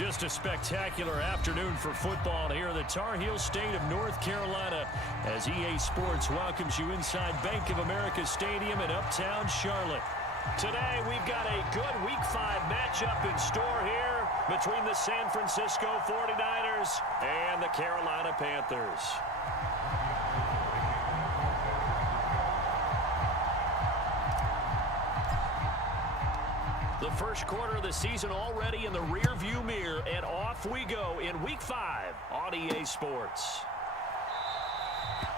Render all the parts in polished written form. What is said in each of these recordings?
Just a spectacular afternoon for football here in the Tar Heel state of North Carolina as EA Sports welcomes you inside Bank of America Stadium in Uptown Charlotte. Today we've got a good Week 5 matchup in store here between the San Francisco 49ers and the Carolina Panthers. The first quarter of the season already in the rearview mirror, and off we go in Week 5 on EA Sports.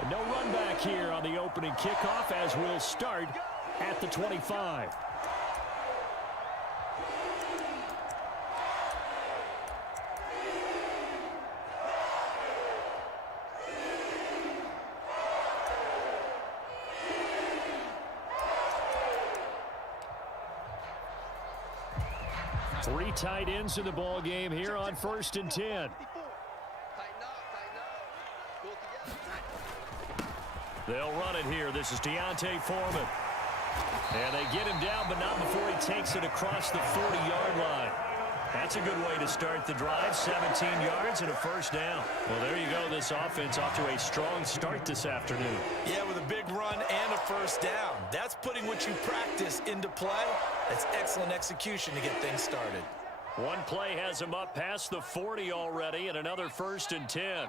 And no run back here on the opening kickoff as we'll start at the 25. Three tight ends in the ball game here on 1st and 10. They'll run it here. This is Deontay Foreman. And they get him down, but not before he takes it across the 40-yard line. That's a good way to start the drive. 17 yards and a first down. Well, there you go. This offense off to a strong start this afternoon. Yeah, with a big run and a first down. That's putting what you practice into play. That's excellent execution to get things started. One play has him up past the 40 already, and another 1st and 10.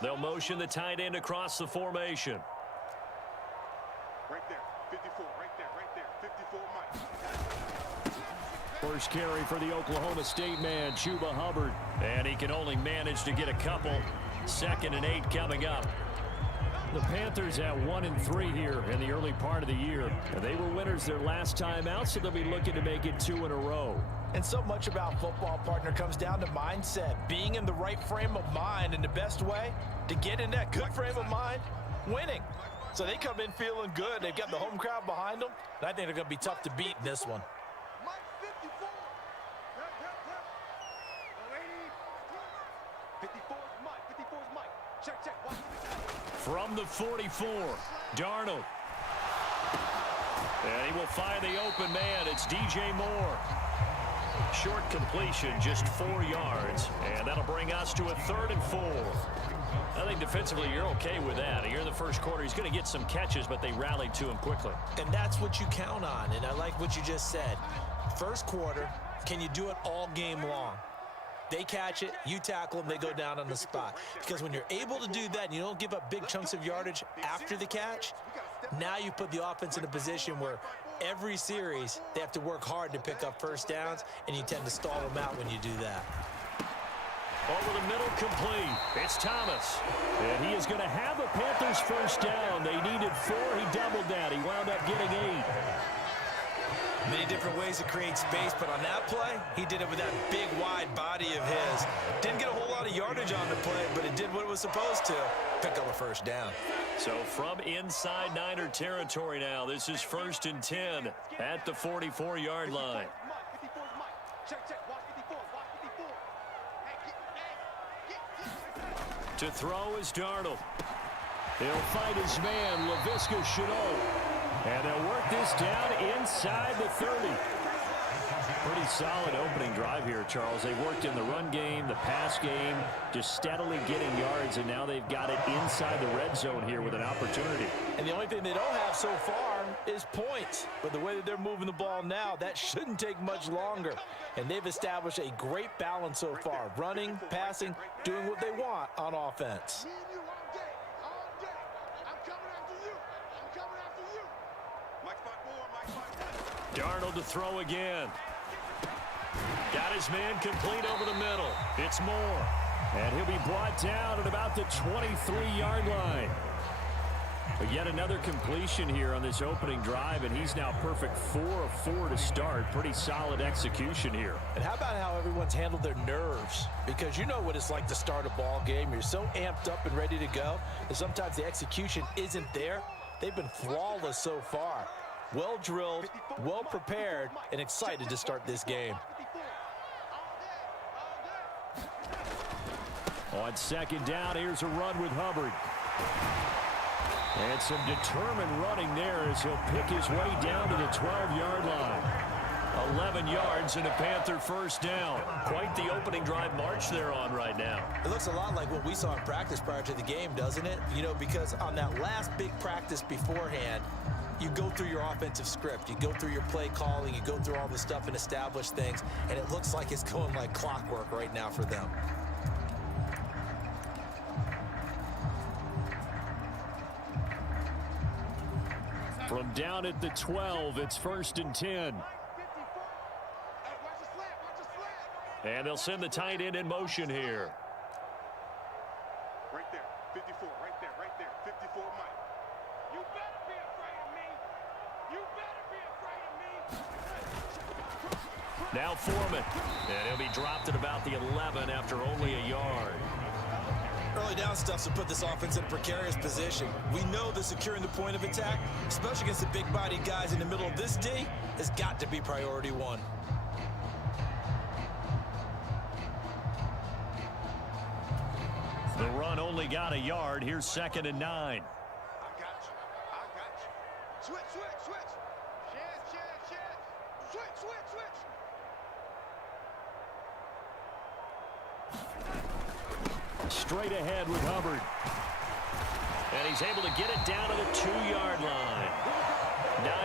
They'll motion the tight end across the formation. Right there, 54, right there, 54 Mike. First carry for the Oklahoma State man, Chuba Hubbard. And he can only manage to get a couple. 2nd and 8 coming up. The Panthers at 1-3 here in the early part of the year. And they were winners their last time out, so they'll be looking to make it 2 in a row. And so much about football, partner, comes down to mindset. Being in the right frame of mind, and the best way to get in that good frame of mind, winning. So they come in feeling good. They've got the home crowd behind them. And I think they're going to be tough to beat in this one. Mike 54. 54 is Mike. 54 is Mike. Check. Watch. From the 44, Darnold. And he will find the open man. It's DJ Moore. Short completion, just 4 yards. And that'll bring us to a 3rd and 4. I think defensively you're okay with that. Here in the first quarter, he's going to get some catches, but they rallied to him quickly. And that's what you count on, and I like what you just said. First quarter, can you do it all game long? They catch it, you tackle them, they go down on the spot. Because when you're able to do that and you don't give up big chunks of yardage after the catch, now you put the offense in a position where every series they have to work hard to pick up first downs, and you tend to stall them out when you do that. Over the middle, complete. It's Thomas. And he is going to have a Panthers first down. They needed 4. He doubled that. He wound up getting 8. Many different ways to create space, but on that play, he did it with that big, wide body of his. Didn't get a whole lot of yardage on the play, but it did what it was supposed to. Pick up a first down. So from inside Niner territory now, this is 1st and 10 at the 44-yard line. Mike 54 is Mike. Check. Watch 54. To throw is Darnold. He'll fight his man, Laviska Shenault. And they'll work this down inside the 30. Pretty solid opening drive here, Charles. They've worked in the run game, the pass game, just steadily getting yards, and now they've got it inside the red zone here with an opportunity. And the only thing they don't have so far is points. But the way that they're moving the ball now, that shouldn't take much longer. And they've established a great balance so far. Running, passing, doing what they want on offense. Me and you all day. I'm coming after you. Mike 54. Darnold to throw again. Got his man complete over the middle. It's Moore. And he'll be brought down at about the 23-yard line. But yet another completion here on this opening drive, and he's now perfect 4 of 4 to start. Pretty solid execution here. And how about how everyone's handled their nerves? Because you know what it's like to start a ball game. You're so amped up and ready to go, and sometimes the execution isn't there. They've been flawless so far. Well drilled, well prepared, and excited to start this game. On 2nd down, here's a run with Hubbard. And some determined running there as he'll pick his way down to the 12-yard line. 11 yards and a Panther first down. Quite the opening drive march they're on right now. It looks a lot like what we saw in practice prior to the game, doesn't it? You know, because on that last big practice beforehand, you go through your offensive script. You go through your play calling. You go through all the stuff and establish things. And it looks like it's going like clockwork right now for them. From down at the 12, it's 1st and 10. And they'll send the tight end in motion here. Right there, 54, right there, 54, Mike. You better be afraid of me. You better be afraid of me. Now Foreman. And he'll be dropped at about the 11 after only a yard. Early down stuff to put this offense in a precarious position. We know that securing the point of attack, especially against the big-bodied guys in the middle of this D, has got to be priority one. The run only got a yard. Here's 2nd and 9. I got you. Switch. Switch. Straight ahead with Hubbard. And he's able to get it down to the 2-yard line.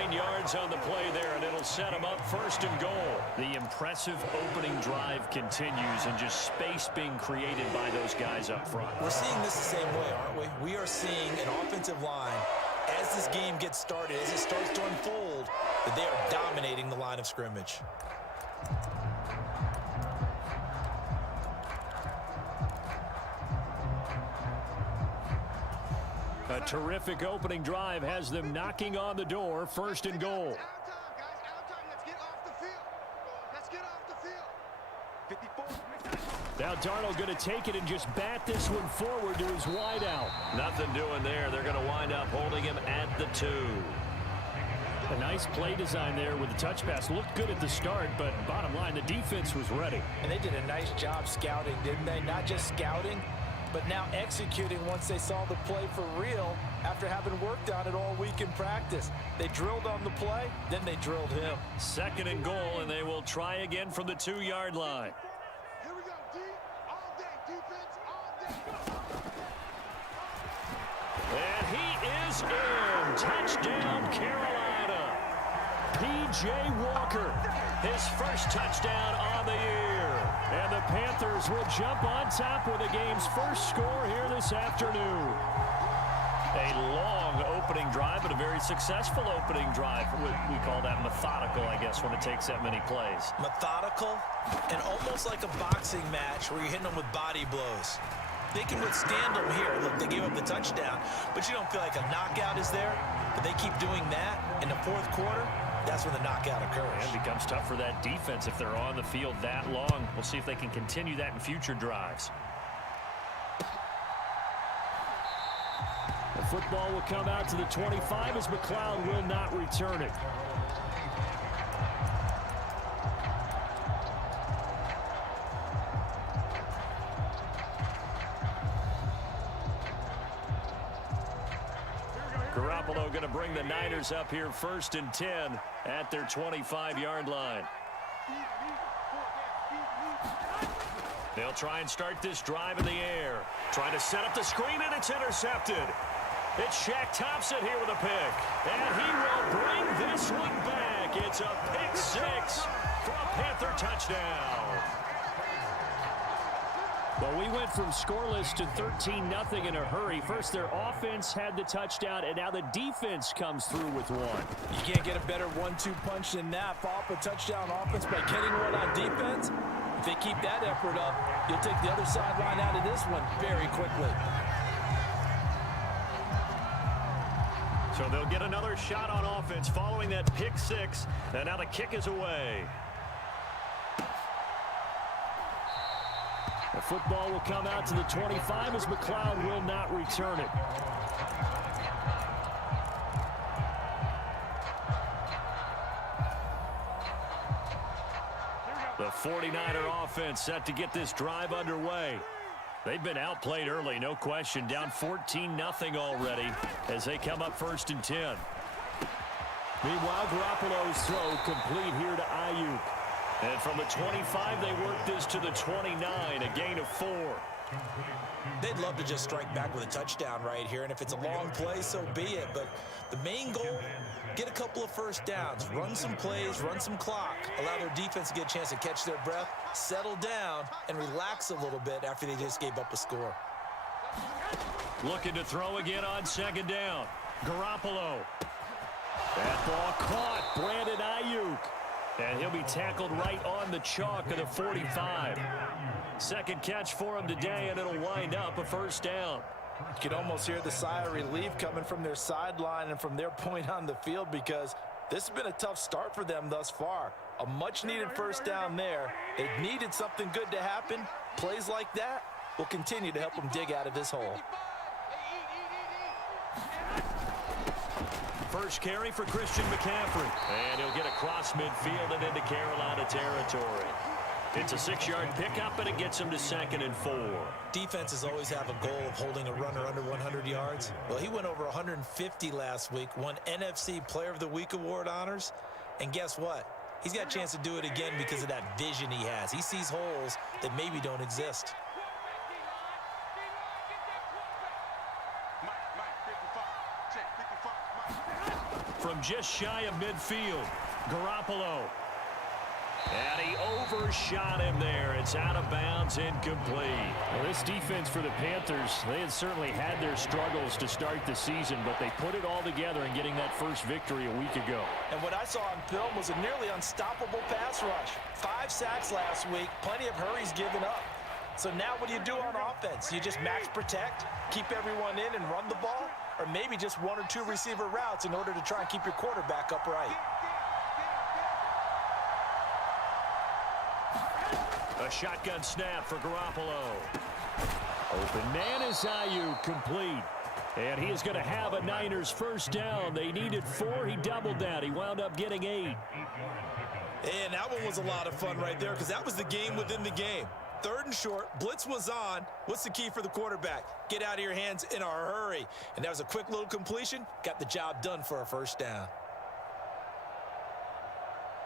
9 yards on the play there, and it'll set him up 1st and goal. The impressive opening drive continues, and just space being created by those guys up front. We're seeing this the same way, aren't we? We are seeing an offensive line, as this game gets started, as it starts to unfold, that they are dominating the line of scrimmage. A terrific opening drive has them knocking on the door. 1st and goal. Out of time. Let's get off the field. 54. Now Darnold going to take it and just bat this one forward to his wideout. Nothing doing there. They're going to wind up holding him at the 2. A nice play design there with the touch pass. Looked good at the start, but bottom line, the defense was ready. And they did a nice job scouting, didn't they? Not just scouting, but now executing once they saw the play for real after having worked on it all week in practice. They drilled on the play, then they drilled him. 2nd and goal, and they will try again from the 2-yard line. Here we go, D. All day, defense, all day. And he is in. Touchdown, Carolina. P.J. Walker, his first touchdown on the year. And the Panthers will jump on top with the game's first score here this afternoon. A long opening drive, but a very successful opening drive. We call that methodical, I guess, when it takes that many plays. Methodical and almost like a boxing match where you're hitting them with body blows. They can withstand them here. Look, they gave up the touchdown, but you don't feel like a knockout is there. But they keep doing that in the 4th quarter. That's when the knockout occurs. And it becomes tough for that defense if they're on the field that long. We'll see if they can continue that in future drives. The football will come out to the 25 as McLeod will not return it. Garoppolo going to bring the Niners up here 1st and 10 at their 25-yard line. They'll try and start this drive in the air. Trying to set up the screen, and it's intercepted. It's Shaq Thompson here with a pick. And he will bring this one back. It's a pick 6 for a Panther touchdown. Well, we went from scoreless to 13-0 in a hurry. First, their offense had the touchdown, and now the defense comes through with one. You can't get a better 1-2 punch than that. Follow up a touchdown offense by getting one on defense. If they keep that effort up, you'll take the other sideline out of this one very quickly. So they'll get another shot on offense following that pick 6, and now the kick is away. The football will come out to the 25 as McLeod will not return it. The 49er offense set to get this drive underway. They've been outplayed early, no question. Down 14-0 already as they come up 1st and 10. Meanwhile, Garoppolo's throw complete here to Ayuk. And from the 25, they work this to the 29, a gain of 4. They'd love to just strike back with a touchdown right here, and if it's a long play, so be it. But the main goal, get a couple of first downs, run some plays, run some clock, allow their defense to get a chance to catch their breath, settle down, and relax a little bit after they just gave up a score. Looking to throw again on 2nd down. Garoppolo. That ball caught. Brandon Ayuk. And he'll be tackled right on the chalk of the 45. Second catch for him today, and it'll wind up a 1st down. You can almost hear the sigh of relief coming from their sideline and from their point on the field, because this has been a tough start for them thus far. A much-needed 1st down there. They needed something good to happen. Plays like that will continue to help them dig out of this hole. First carry for Christian McCaffrey. And he'll get across midfield and into Carolina territory. It's a 6-yard pickup, and it gets him to 2nd and 4. Defenses always have a goal of holding a runner under 100 yards. Well, he went over 150 last week, won NFC Player of the Week award honors. And guess what? He's got a chance to do it again because of that vision he has. He sees holes that maybe don't exist. From just shy of midfield, Garoppolo. And he overshot him there. It's out of bounds, incomplete. Well, this defense for the Panthers, they had certainly had their struggles to start the season, but they put it all together in getting that first victory a week ago. And what I saw on film was a nearly unstoppable pass rush. 5 sacks last week, plenty of hurries given up. So now what do you do on offense? You just max protect, keep everyone in and run the ball, or maybe just 1 or 2 receiver routes in order to try and keep your quarterback upright. A shotgun snap for Garoppolo. Open man is Ayuk, complete. And he is going to have a Niners 1st down. They needed 4. He doubled that. He wound up getting 8. And that one was a lot of fun right there, because that was the game within the game. 3rd and short, blitz was on. What's the key for the quarterback? Get out of your hands in a hurry. And that was a quick little completion. Got the job done for a 1st down.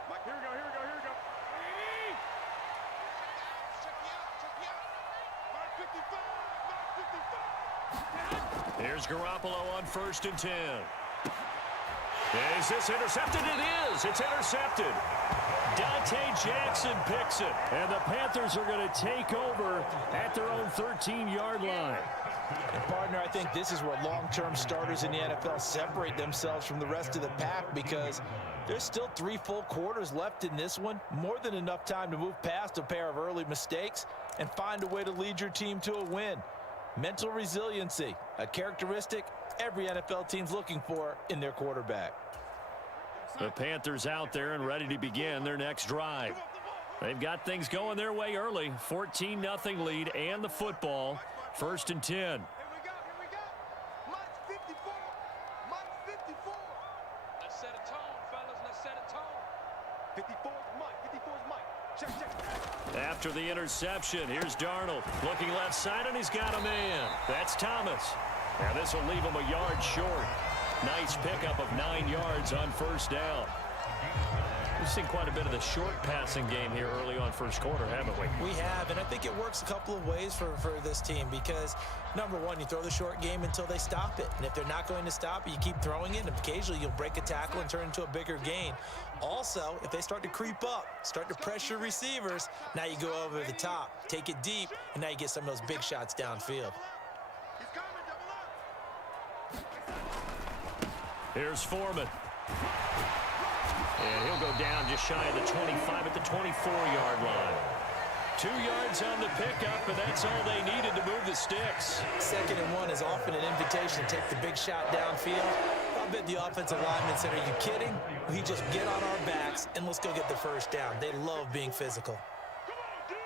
Mike, here we go, here we go, here we go. Check me out, check me out. 55, 55. Here's Garoppolo on 1st and 10. Is this intercepted? It is. It's intercepted. Dante Jackson picks it. And the Panthers are going to take over at their own 13-yard line. And partner, I think this is where long-term starters in the NFL separate themselves from the rest of the pack, because there's still 3 full quarters left in this one. More than enough time to move past a pair of early mistakes and find a way to lead your team to a win. Mental resiliency, a characteristic every NFL team's looking for in their quarterback. The Panthers out there and ready to begin their next drive. They've got things going their way early. 14-0 lead and the football. 1st and 10. Here we go, here we go. Mike 54, Mike 54. Let's set a tone, fellas. Let's set a tone. 54 is Mike, 54 is Mike. Check, check. After the interception, here's Darnold. Looking left side, and he's got a man. That's Thomas. Now this will leave him a yard short. Nice pickup of 9 yards on 1st down. We've seen quite a bit of the short passing game here early on 1st quarter, haven't we? We have, and I think it works a couple of ways for this team, because, number one, you throw the short game until they stop it. And if they're not going to stop it, you keep throwing it, and occasionally you'll break a tackle and turn into a bigger gain. Also, if they start to creep up, start to pressure receivers, now you go over the top, take it deep, and now you get some of those big shots downfield. He's coming, double up. Here's Foreman. And he'll go down just shy of the 25 at the 24-yard line. 2 yards on the pickup, and that's all they needed to move the sticks. 2nd and 1 is often an invitation to take the big shot downfield. I bet the offensive linemen said, are you kidding? We just get on our backs and let's go get the 1st down. They love being physical. Come on, dude.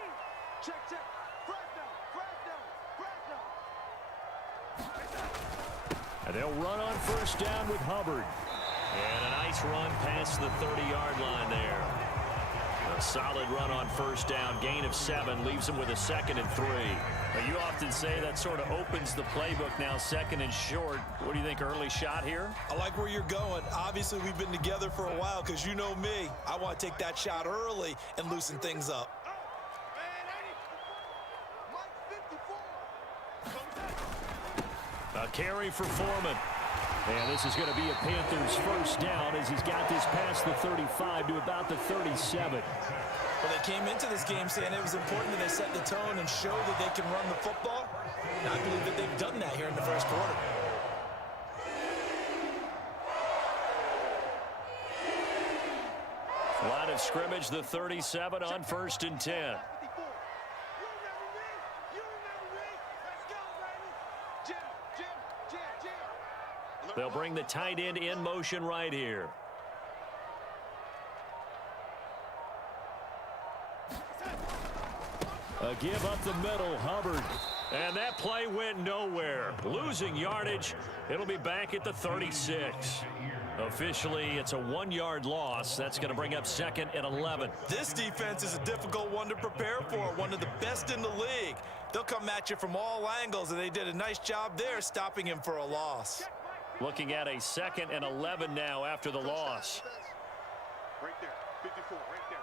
Check, check. First down, first down, first down. And they'll run on 1st down with Hubbard. And a nice run past the 30-yard line there. A Solid run on first down. Gain of 7 leaves him with a 2nd and 3. Now, you often say that sort of opens the playbook now, 2nd and short. What do you think, early shot here? I like where you're going. Obviously, we've been together for a while because you know me. I want to take that shot early and loosen things up. A carry for Foreman. And this is going to be a Panthers first down as he's got this past the 35 to about the 37. Well, they came into this game saying it was important that they set the tone and show that they can run the football. And I believe that they've done that here in the first quarter. Line of scrimmage, the 37 on 1st and 10. They'll bring the tight end in motion right here. A give up the middle, Hubbard. And that play went nowhere. Losing yardage. It'll be back at the 36. Officially, it's a 1-yard loss. That's going to bring up 2nd and 11. This defense is a difficult one to prepare for, one of the best in the league. They'll come at you from all angles, and they did a nice job there stopping him for a loss. Looking at a 2nd and 11 now after the loss. Right there, 54, right there,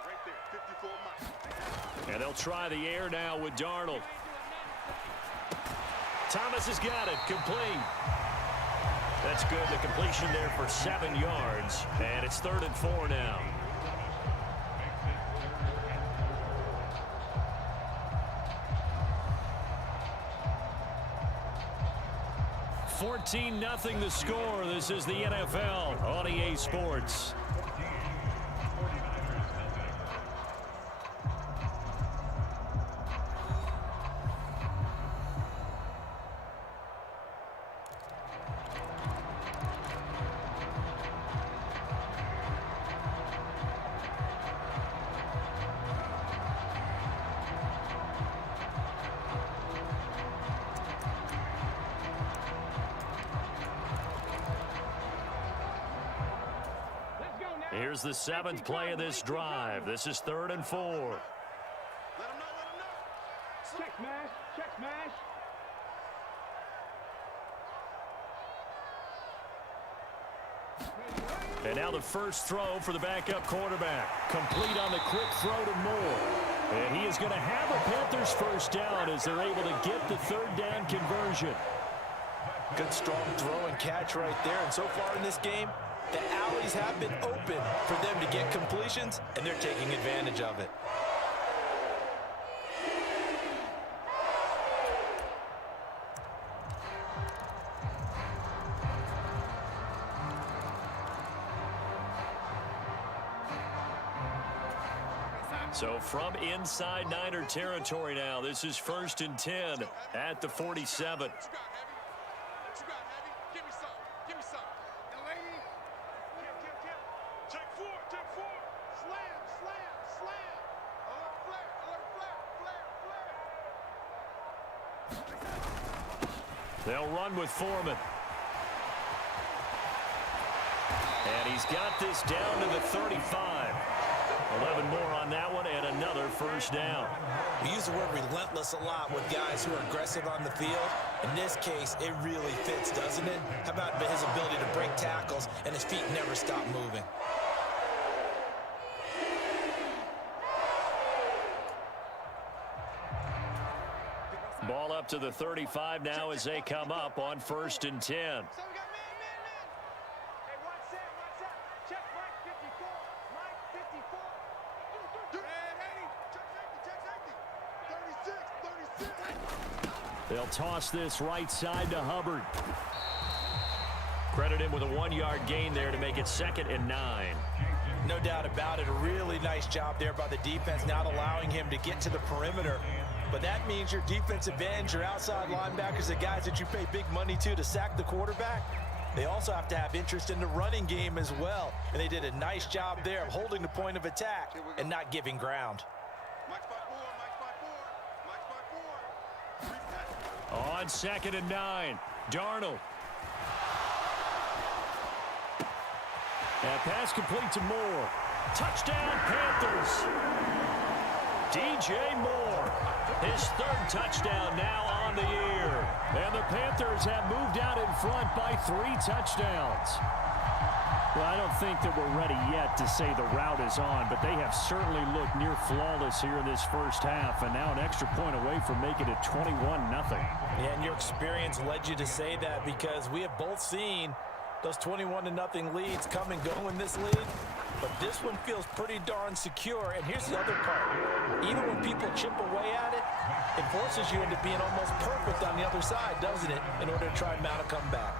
54 miles. And they'll try the air now with Darnold. Thomas has got it, complete. That's good, the completion there for 7 yards. And it's 3rd and 4 now. (14-0) the score. This is the NFL on EA Sports. Here's the 7th play of this drive. This is 3rd and 4. Let him know, let him know. Check smash, check smash. And now the first throw for the backup quarterback. Complete on the quick throw to Moore. And he is going to have a Panthers first down as they're able to get the 3rd down conversion. Good strong throw and catch right there. And so far in this game, the alleys have been open for them to get completions, and they're taking advantage of it. So from inside Niner territory now, this is 1st and 10 at the 47. What you got, Heavy? Give me some. Give me some. Young lady. Check 4. Check 4. Slam, slam, slam. Alert flare, alert flare, flare, flare. They'll run with Foreman. And he's got this down to the 35. 11 more on that one and another first down. We use the word relentless a lot with guys who are aggressive on the field. In this case, it really fits, doesn't it? How about his ability to break tackles and his feet never stop moving? Ball up to the 35 now as they come up on 1st and 10. So we got man. Hey, watch that, watch that. Check Mike 54. Mike 54. Check safety, check safety. 36. They'll toss this right side to Hubbard. Credit him with a 1-yard gain there to make it 2nd and 9. No doubt about it. A really nice job there by the defense, not allowing him to get to the perimeter. But that means your defensive ends, your outside linebackers, the guys that you pay big money to sack the quarterback, they also have to have interest in the running game as well. And they did a nice job there of holding the point of attack and not giving ground. Mike 5-4, Mike 5-4. Reset. On 2nd and 9, Darnold. And pass complete to Moore. Touchdown, Panthers. DJ Moore, his third touchdown now on the year. And the Panthers have moved out in front by 3 touchdowns. Well, I don't think that we're ready yet to say the route is on, but they have certainly looked near flawless here in this first half, and now an extra point away from making it 21-0. Yeah, and your experience led you to say that, because we have both seen those 21-0 leads come and go in this league. But this one feels pretty darn secure. And here's the other part. Even when people chip away at it, it forces you into being almost perfect on the other side, doesn't it, in order to try and mount a comeback.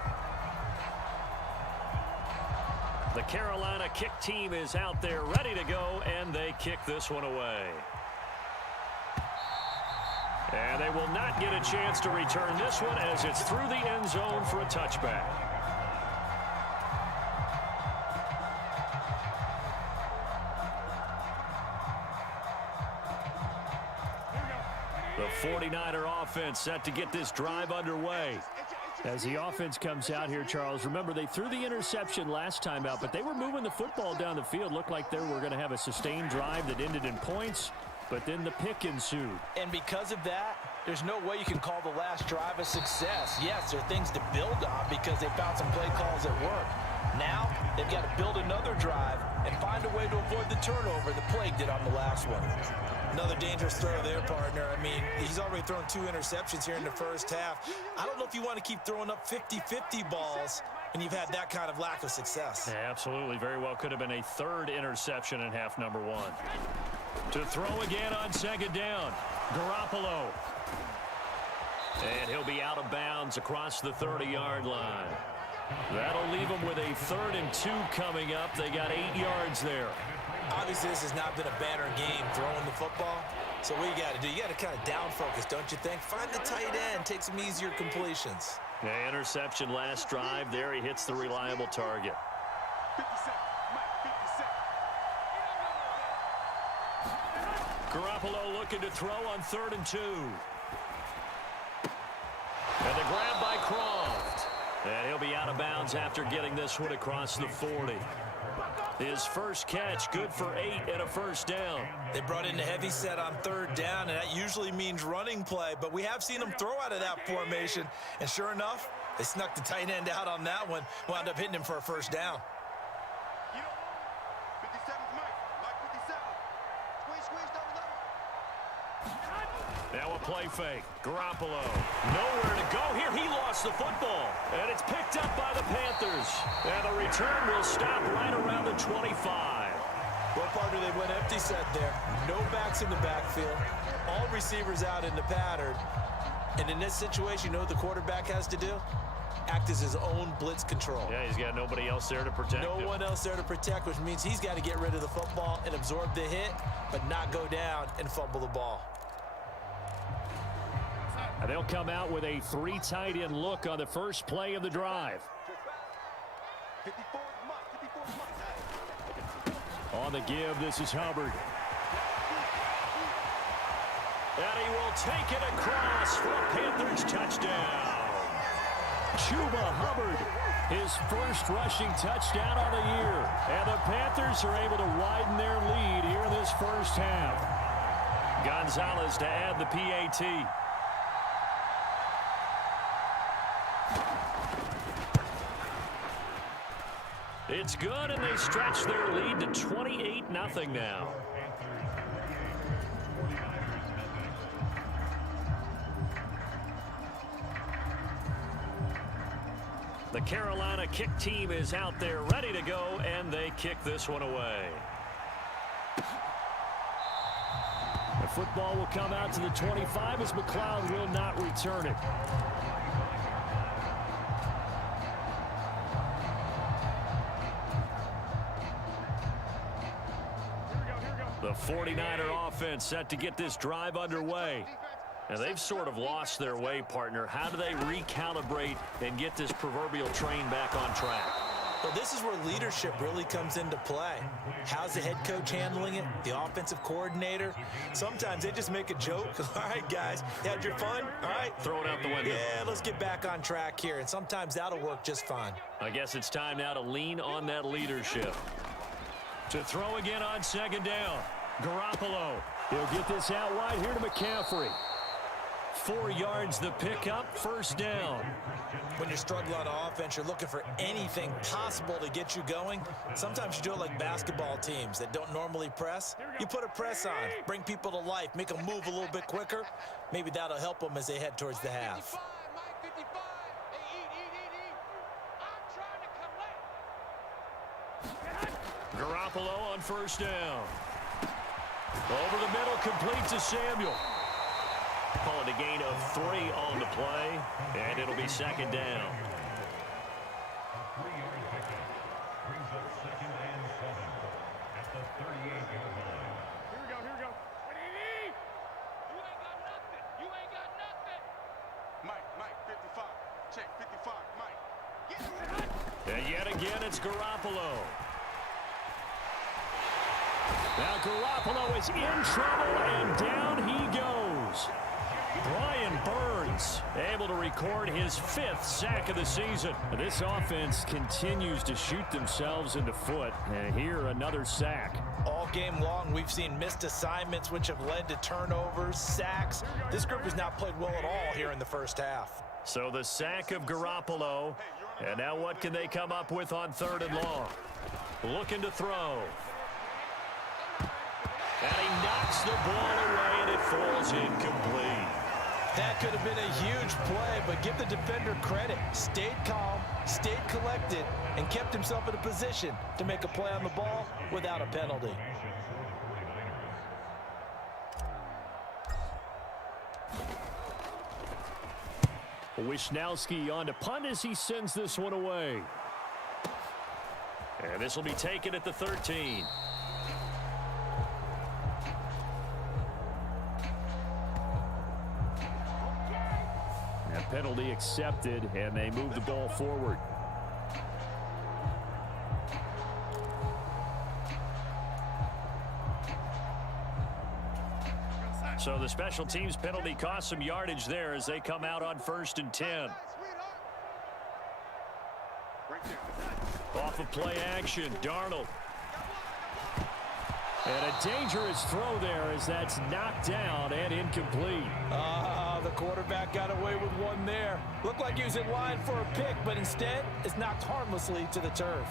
The Carolina kick team is out there ready to go, and they kick this one away. And they will not get a chance to return this one as it's through the end zone for a touchback. The 49er offense set to get this drive underway. As the offense comes out here, Charles, remember they threw the interception last time out, but they were moving the football down the field. Looked like they were going to have a sustained drive that ended in points, but then the pick ensued. And because of that, there's no way you can call the last drive a success. Yes, there are things to build on because they found some play calls that work. Now, they've got to build another drive and find a way to avoid the turnover the Plague did on the last one. Another dangerous throw there, partner. I mean, he's already thrown 2 interceptions here in the first half. I don't know if you want to keep throwing up 50-50 balls when you've had that kind of lack of success. Yeah, absolutely. Very well could have been a 3rd interception in half number 1. To throw again on 2nd down. Garoppolo. And he'll be out of bounds across the 30-yard line. That'll leave them with a 3rd and 2 coming up. They got 8 yards there. Obviously, this has not been a banner game throwing the football. So what you got to do, you got to kind of down focus, don't you think? Find the tight end, take some easier completions. Yeah, interception last drive. There he hits the reliable target. 57, Mike, 57. Garoppolo looking to throw on 3rd and 2. And the grab by Croft. And he'll be out of bounds after getting this one across the 40. His first catch, good for 8 and a first down. They brought in a heavy set on 3rd down, and that usually means running play, but we have seen them throw out of that formation, and sure enough, they snuck the tight end out on that one, wound up hitting him for a first down. You know, 57's Mike, 57. Squeeze, double. Now a play fake. Garoppolo. Nowhere to go here. He lost the football. And it's picked up by the Panthers. And the return will stop right around the 25. Well, partner, they went empty set there. No backs in the backfield. All receivers out in the pattern. And in this situation, you know what the quarterback has to do? Act as his own blitz control. Yeah, he's got nobody else there to protect him. No one else there to protect, which means he's got to get rid of the football and absorb the hit, but not go down and fumble the ball. And they'll come out with a 3 tight end look on the first play of the drive. 54's Mike. On the give, this is Hubbard. And he will take it across for a Panthers touchdown. Chuba Hubbard, his first rushing touchdown on the year. And the Panthers are able to widen their lead here in this first half. Gonzalez to add the PAT. It's good, and they stretch their lead to 28-0 now. The Carolina kick team is out there ready to go, and they kick this one away. The football will come out to the 25 as McLeod will not return it. The 49er offense set to get this drive underway. Now, they've sort of lost their way, partner. How do they recalibrate and get this proverbial train back on track? Well, this is where leadership really comes into play. How's the head coach handling it? The offensive coordinator? Sometimes they just make a joke. All right, guys, you had your fun? All right. Throw it out the window. Yeah, let's get back on track here. And sometimes that'll work just fine. I guess it's time now to lean on that leadership. To throw again on second down. Garoppolo. He'll get this out wide here to McCaffrey. 4 yards the pickup, first down. When you're struggling on offense, you're looking for anything possible to get you going. Sometimes you do it like basketball teams that don't normally press. You put a press on, bring people to life, make them move a little bit quicker. Maybe that'll help them as they head towards the half. 55, Mike, 55. Hey, eat. I'm trying to collect. Garoppolo on first down. Over the middle, complete to Samuel. Call it a gain of 3 on the play, and it'll be second down. Here we go. What do you need? You ain't got nothing. Mike, 55. Check, 55, Mike. Get it. And yet again, it's Garoppolo. Now Garoppolo is in trouble, and down he goes. Brian Burns able to record his 5th sack of the season. This offense continues to shoot themselves in the foot. And here, another sack. All game long, we've seen missed assignments, which have led to turnovers, sacks. This group has not played well at all here in the first half. So the sack of Garoppolo. And now what can they come up with on 3rd and long? Looking to throw. And he knocks the ball away, and it falls incomplete. That could have been a huge play, but give the defender credit. Stayed calm, stayed collected, and kept himself in a position to make a play on the ball without a penalty. Wisnowski on to punt as he sends this one away. And this will be taken at the 13. And penalty accepted, and they move the ball forward. So the special teams penalty cost some yardage there as they come out on 1st and 10. Off of play action, Darnold. And a dangerous throw there as that's knocked down and incomplete. The quarterback got away with one there. Looked like he was in line for a pick, but instead it's knocked harmlessly to the turf.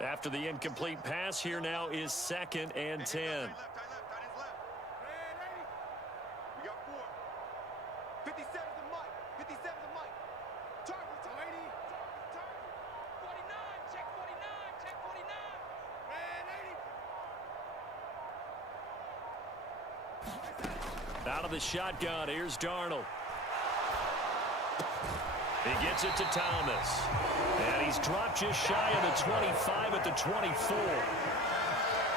After the incomplete pass, here now is 2nd and 10. We got 4. 57's the Mike. 57's the Mike. Target. 49, check 49, check 49. Out of the shotgun, here's Darnold. He gets it to Thomas. And he's dropped just shy of the 25 at the 24.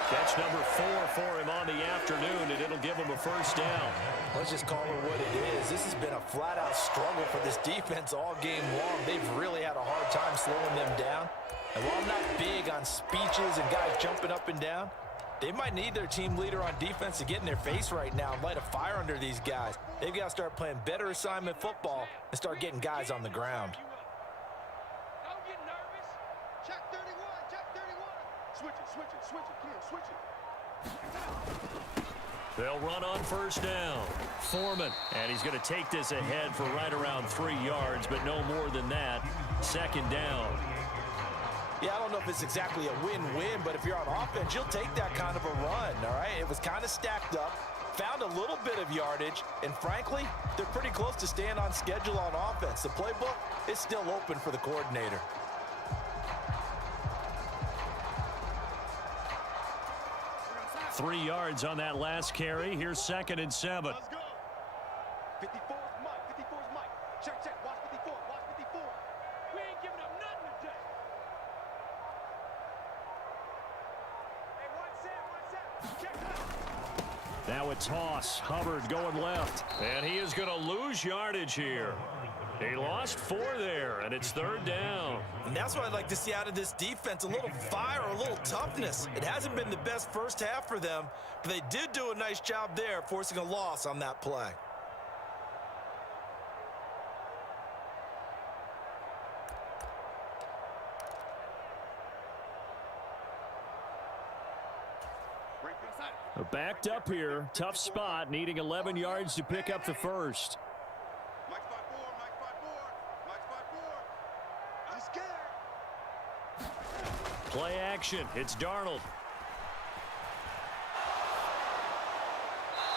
Catch number 4 for him on the afternoon, and it'll give him a first down. Let's just call it what it is. This has been a flat-out struggle for this defense all game long. They've really had a hard time slowing them down. And while I'm not big on speeches and guys jumping up and down, they might need their team leader on defense to get in their face right now and light a fire under these guys. They've got to start playing better assignment football and start getting guys on the ground. Don't get nervous. Check 31. Check 31. Switch it. Come on, switch it. They'll run on first down. Foreman, and he's going to take this ahead for right around 3 yards, but no more than that. 2nd down. Yeah, I don't know if it's exactly a win-win, but if you're on offense, you'll take that kind of a run, all right? It was kind of stacked up, found a little bit of yardage, and frankly, they're pretty close to staying on schedule on offense. The playbook is still open for the coordinator. Three yards on that last carry. Here's 2nd and 7. Let's go. 54's Mike. 54's Mike. Check. Watch 54. Watch 54. We ain't giving up nothing today. Hey, 1 set. Check. Now a toss. Hubbard going left. And he is going to lose yardage here. He lost 4 there, and it's 3rd down. And that's what I'd like to see out of this defense, a little fire, a little toughness. It hasn't been the best first half for them, but they did do a nice job there, forcing a loss on that play. Backed up here. Tough spot. Needing 11 yards to pick up the first. Mike's 5-4, Mike's 5-4, Mike's 5-4. I'm scared. Play action. It's Darnold.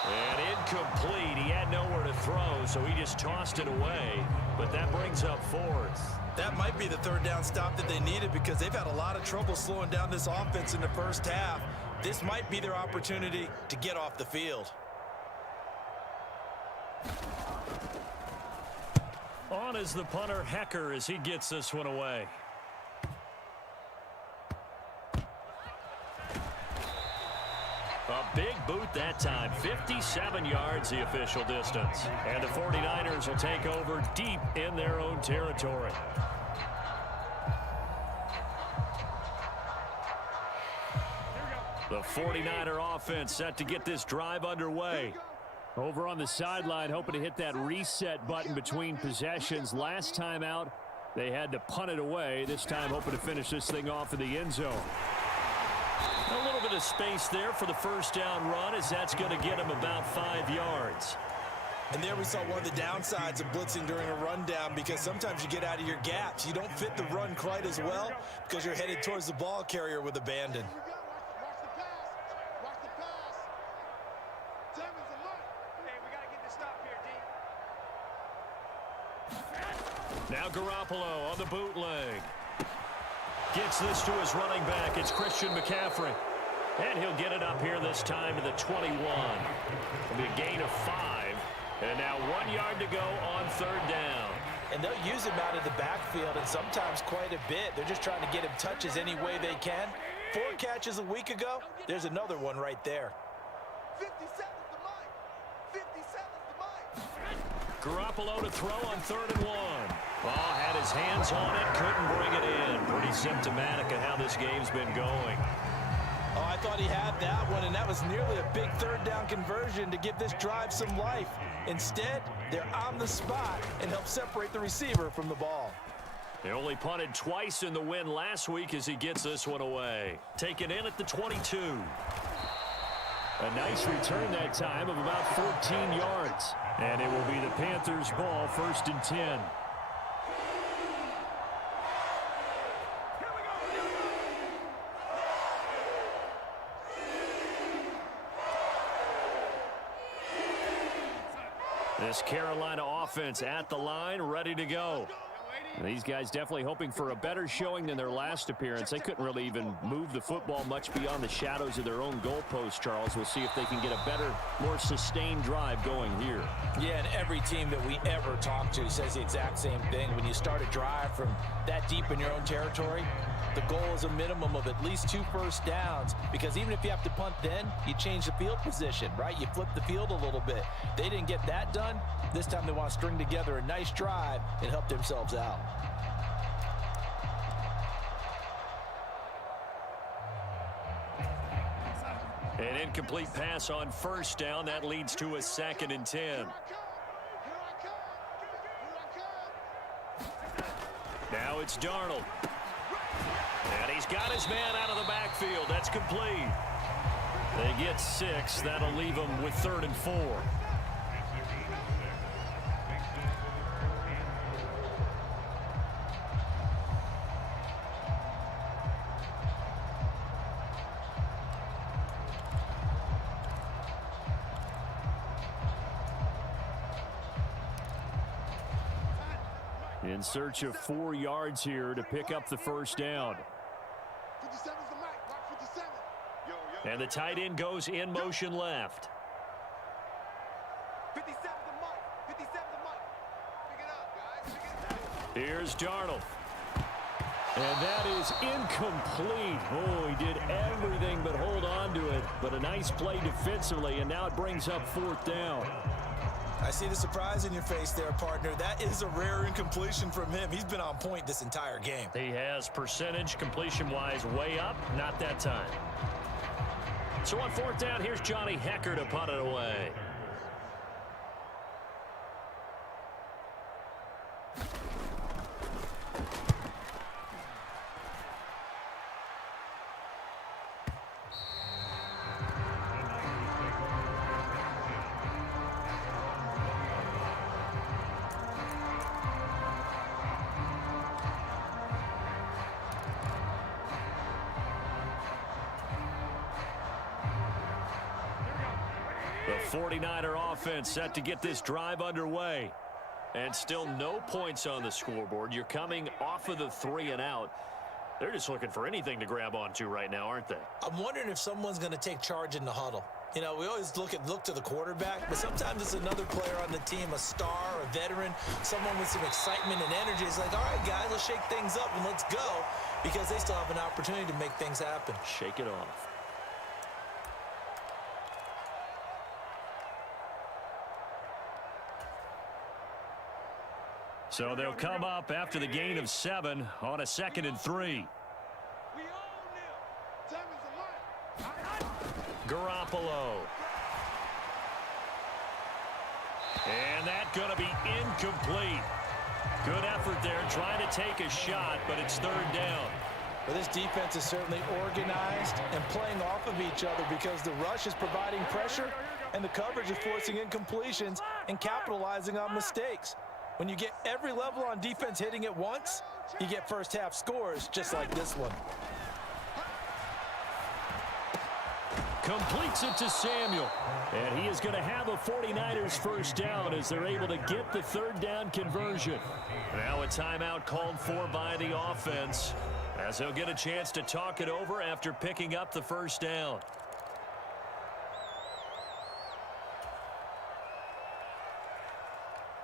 And incomplete. He had nowhere to throw, so he just tossed it away. But that brings up 4th. That might be the 3rd down stop that they needed because they've had a lot of trouble slowing down this offense in the first half. This might be their opportunity to get off the field. On is the punter, Hecker, as he gets this one away. A big boot that time. 57 yards the official distance. And the 49ers will take over deep in their own territory. The 49er offense set to get this drive underway. Over on the sideline, hoping to hit that reset button between possessions. Last time out, they had to punt it away. This time, hoping to finish this thing off in the end zone. A little bit of space there for the first down run, as that's going to get him about 5 yards. And there we saw one of the downsides of blitzing during a rundown because sometimes you get out of your gaps. You don't fit the run quite as well because you're headed towards the ball carrier with abandon. Watch the pass. Tammy's a light. Hey, we got to get this stop here, D. Now Garoppolo on the bootleg. Gets this to his running back. It's Christian McCaffrey. And he'll get it up here this time to the 21. It'll be a gain of 5. And now 1 yard to go on 3rd down. And they'll use him out of the backfield and sometimes quite a bit. They're just trying to get him touches any way they can. 4 catches a week ago. There's another one right there. 57's the mic. 57's the mic. Garoppolo to throw on 3rd and 1. Ball had his hands on it, couldn't bring it in. Pretty symptomatic of how this game's been going. Oh, I thought he had that one, and that was nearly a big 3rd down conversion to give this drive some life. Instead, they're on the spot and help separate the receiver from the ball. They only punted twice in the win last week as he gets this one away. Taken in at the 22. A nice return that time of about 14 yards. And it will be the Panthers' ball, 1st and 10. This Carolina offense at the line, ready to go. These guys definitely hoping for a better showing than their last appearance. They couldn't really even move the football much beyond the shadows of their own goalpost, Charles. We'll see if they can get a better, more sustained drive going here. Yeah, and every team that we ever talk to says the exact same thing. When you start a drive from that deep in your own territory, the goal is a minimum of at least 2 first downs, because even if you have to punt then, you change the field position, right? You flip the field a little bit. They didn't get that done. This time they want to string together a nice drive and help themselves out. An incomplete pass on 1st down. That leads to a 2nd and 10. Now it's Darnold. And he's got his man out of the backfield. That's complete. They get 6. That'll leave them with 3rd and 4. In search of 4 yards here to pick up the 1st down. 57's the mic. Watch 57. And the tight end goes in motion left. 57's the mic. 57's the mic. Pick it up, guys. Pick it up. Here's Darnold. And that is incomplete. Oh, he did everything but hold on to it. But a nice play defensively, and now it brings up 4th down. I see the surprise in your face there, partner. That is a rare incompletion from him. He's been on point this entire game. He has percentage completion-wise way up, not that time. So on fourth down, here's Johnny Hecker to punt it away. The 49er offense set to get this drive underway. And still no points on the scoreboard. You're coming off of the 3 and out. They're just looking for anything to grab onto right now, aren't they? I'm wondering if someone's going to take charge in the huddle. You know, we always look to the quarterback, but sometimes it's another player on the team, a star, a veteran, someone with some excitement and energy. It's like, all right, guys, let's shake things up and let's go, because they still have an opportunity to make things happen. Shake it off. So they'll come up after the gain of 7 on a 2nd and 3. We own them. Time is a life. Garoppolo. And that's going to be incomplete. Good effort there, trying to take a shot, but it's 3rd down. Well, this defense is certainly organized and playing off of each other because the rush is providing pressure and the coverage is forcing incompletions and capitalizing on mistakes. When you get every level on defense hitting at once, you get first half scores just like this one. Completes it to Samuel. And he is going to have a 49ers first down as they're able to get the 3rd down conversion. Now a timeout called for by the offense as he'll get a chance to talk it over after picking up the first down.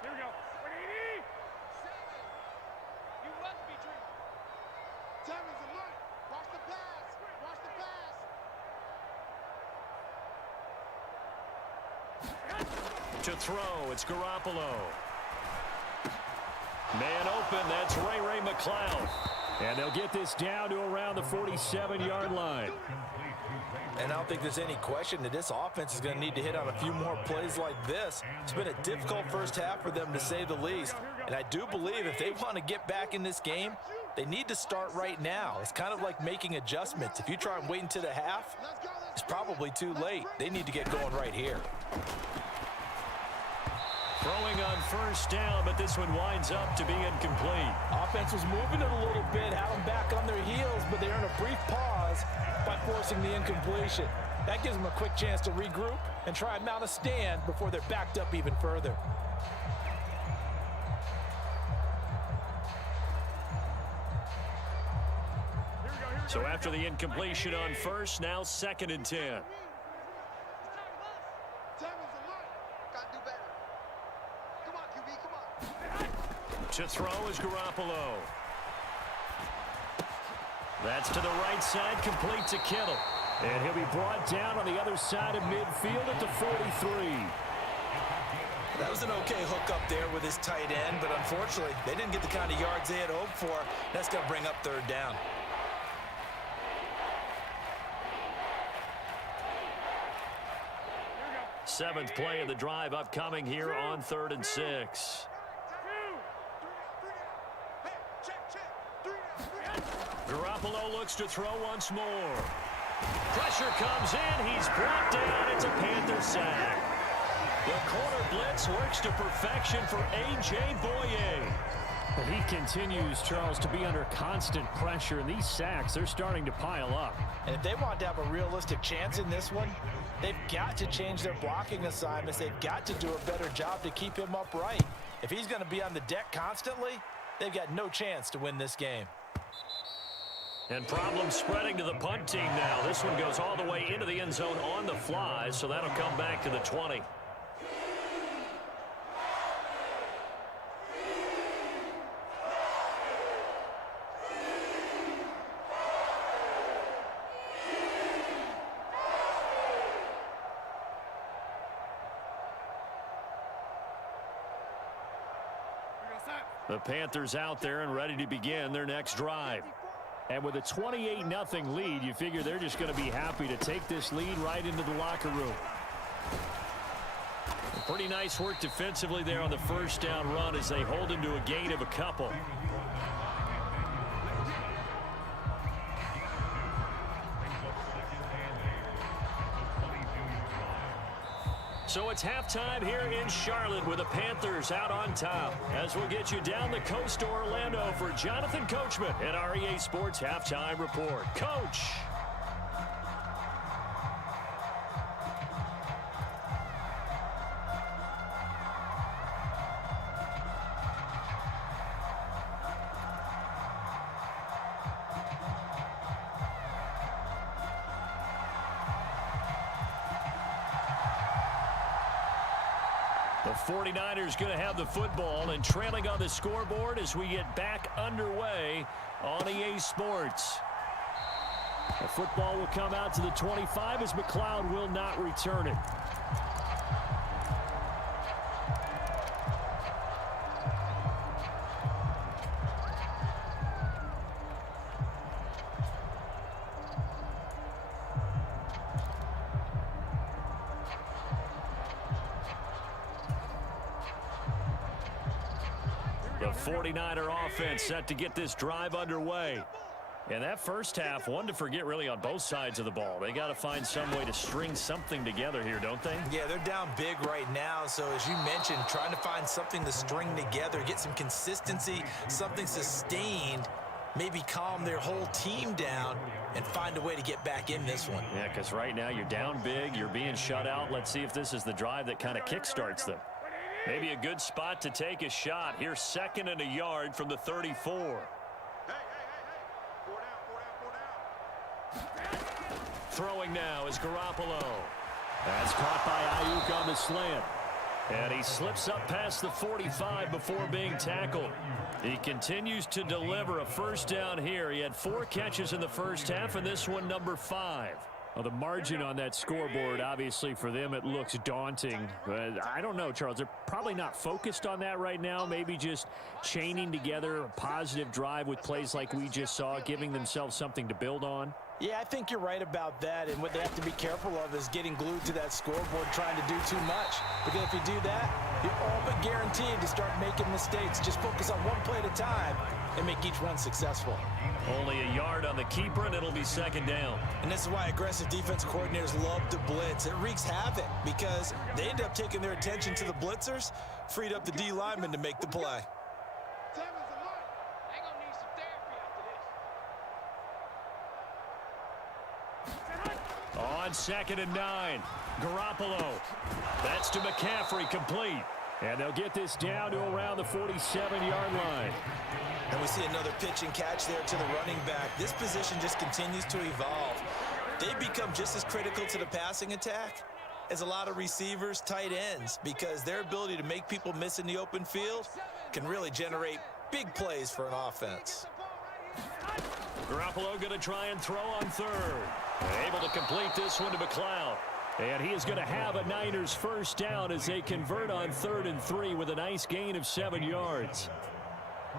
Here we go. You must be dreaming. Time is a life. Watch the pass. Watch the pass. To throw, it's Garoppolo. Man open, that's Ray McCloud. And they'll get this down to around the 47-yard line. And I don't think there's any question that this offense is going to need to hit on a few more plays like this. It's been a difficult first half for them, to say the least. And I do believe if they want to get back in this game, they need to start right now. It's kind of like making adjustments. If you try and wait until the half, it's probably too late. They need to get going right here. Throwing on first down, but this one winds up to be incomplete. Offense was moving it a little bit, had them back on their heels, but they earn a brief pause by forcing the incompletion. That gives them a quick chance to regroup and try and mount a stand before they're backed up even further. So after the incompletion on first, now 2nd and 10. Time is a life. Gotta do better. Come on, QB, come on. To throw is Garoppolo. That's to the right side, complete to Kittle. And he'll be brought down on the other side of midfield at the 43. That was an okay hook up there with his tight end, but unfortunately, they didn't get the kind of yards they had hoped for. That's going to bring up 3rd down. Seventh play of the drive upcoming here on 3rd and 6. Garoppolo looks to throw once more. Pressure comes in. He's brought down. It's a Panther sack. The corner blitz works to perfection for A.J. Boye. But he continues, Charles, to be under constant pressure, and these sacks, they're starting to pile up. And if they want to have a realistic chance in this one, they've got to change their blocking assignments. They've got to do a better job to keep him upright. If he's going to be on the deck constantly, they've got no chance to win this game. And problems spreading to the punt team now. This one goes all the way into the end zone on the fly, so that'll come back to the 20. The Panthers out there and ready to begin their next drive. And with a 28-0 lead, you figure they're just going to be happy to take this lead right into the locker room. Pretty nice work defensively there on the first down run as they hold him to a gain of a couple. So it's halftime here in Charlotte with the Panthers out on top. As we'll get you down the coast to Orlando for Jonathan Coachman at our EA Sports Halftime Report. Coach. The 49ers going to have the football and trailing on the scoreboard as we get back underway on EA Sports. The football will come out to the 25 as McLeod will not return it. The 49er offense set to get this drive underway. And that first half, one to forget really on both sides of the ball. They got to find some way to string something together here, don't they? Yeah, they're down big right now. So as you mentioned, trying to find something to string together, get some consistency, something sustained, maybe calm their whole team down and find a way to get back in this one. Yeah, because right now you're down big, you're being shut out. Let's see if this is the drive that kind of kickstarts them. Maybe a good spot to take a shot. Here's 2nd and a yard from the 34. Throwing now is Garoppolo. That's caught by Ayuk on the slant. And he slips up past the 45 before being tackled. He continues to deliver a first down here. He had 4 catches in the first half, and this one number 5. Well, the margin on that scoreboard, obviously for them, it looks daunting. But I don't know, Charles. They're probably not focused on that right now. Maybe just chaining together a positive drive with plays like we just saw, giving themselves something to build on. Yeah, I think you're right about that. And what they have to be careful of is getting glued to that scoreboard, trying to do too much. Because if you do that, you're all but guaranteed to start making mistakes. Just focus on one play at a time and make each one successful. Only a yard on the keeper, and it'll be 2nd down. And this is why aggressive defense coordinators love to blitz. It wreaks havoc because they end up taking their attention to the blitzers, freed up the D lineman to make the play. They're gonna need some therapy after this. On 2nd and 9, Garoppolo. That's to McCaffrey, complete. And they'll get this down to around the 47-yard line. And we see another pitch and catch there to the running back. This position just continues to evolve. They become just as critical to the passing attack as a lot of receivers, tight ends, because their ability to make people miss in the open field can really generate big plays for an offense. Garoppolo going to try and throw on 3rd. Able to complete this one to McLeod. And he is going to have a Niners first down as they convert on 3rd and 3 with a nice gain of 7 yards.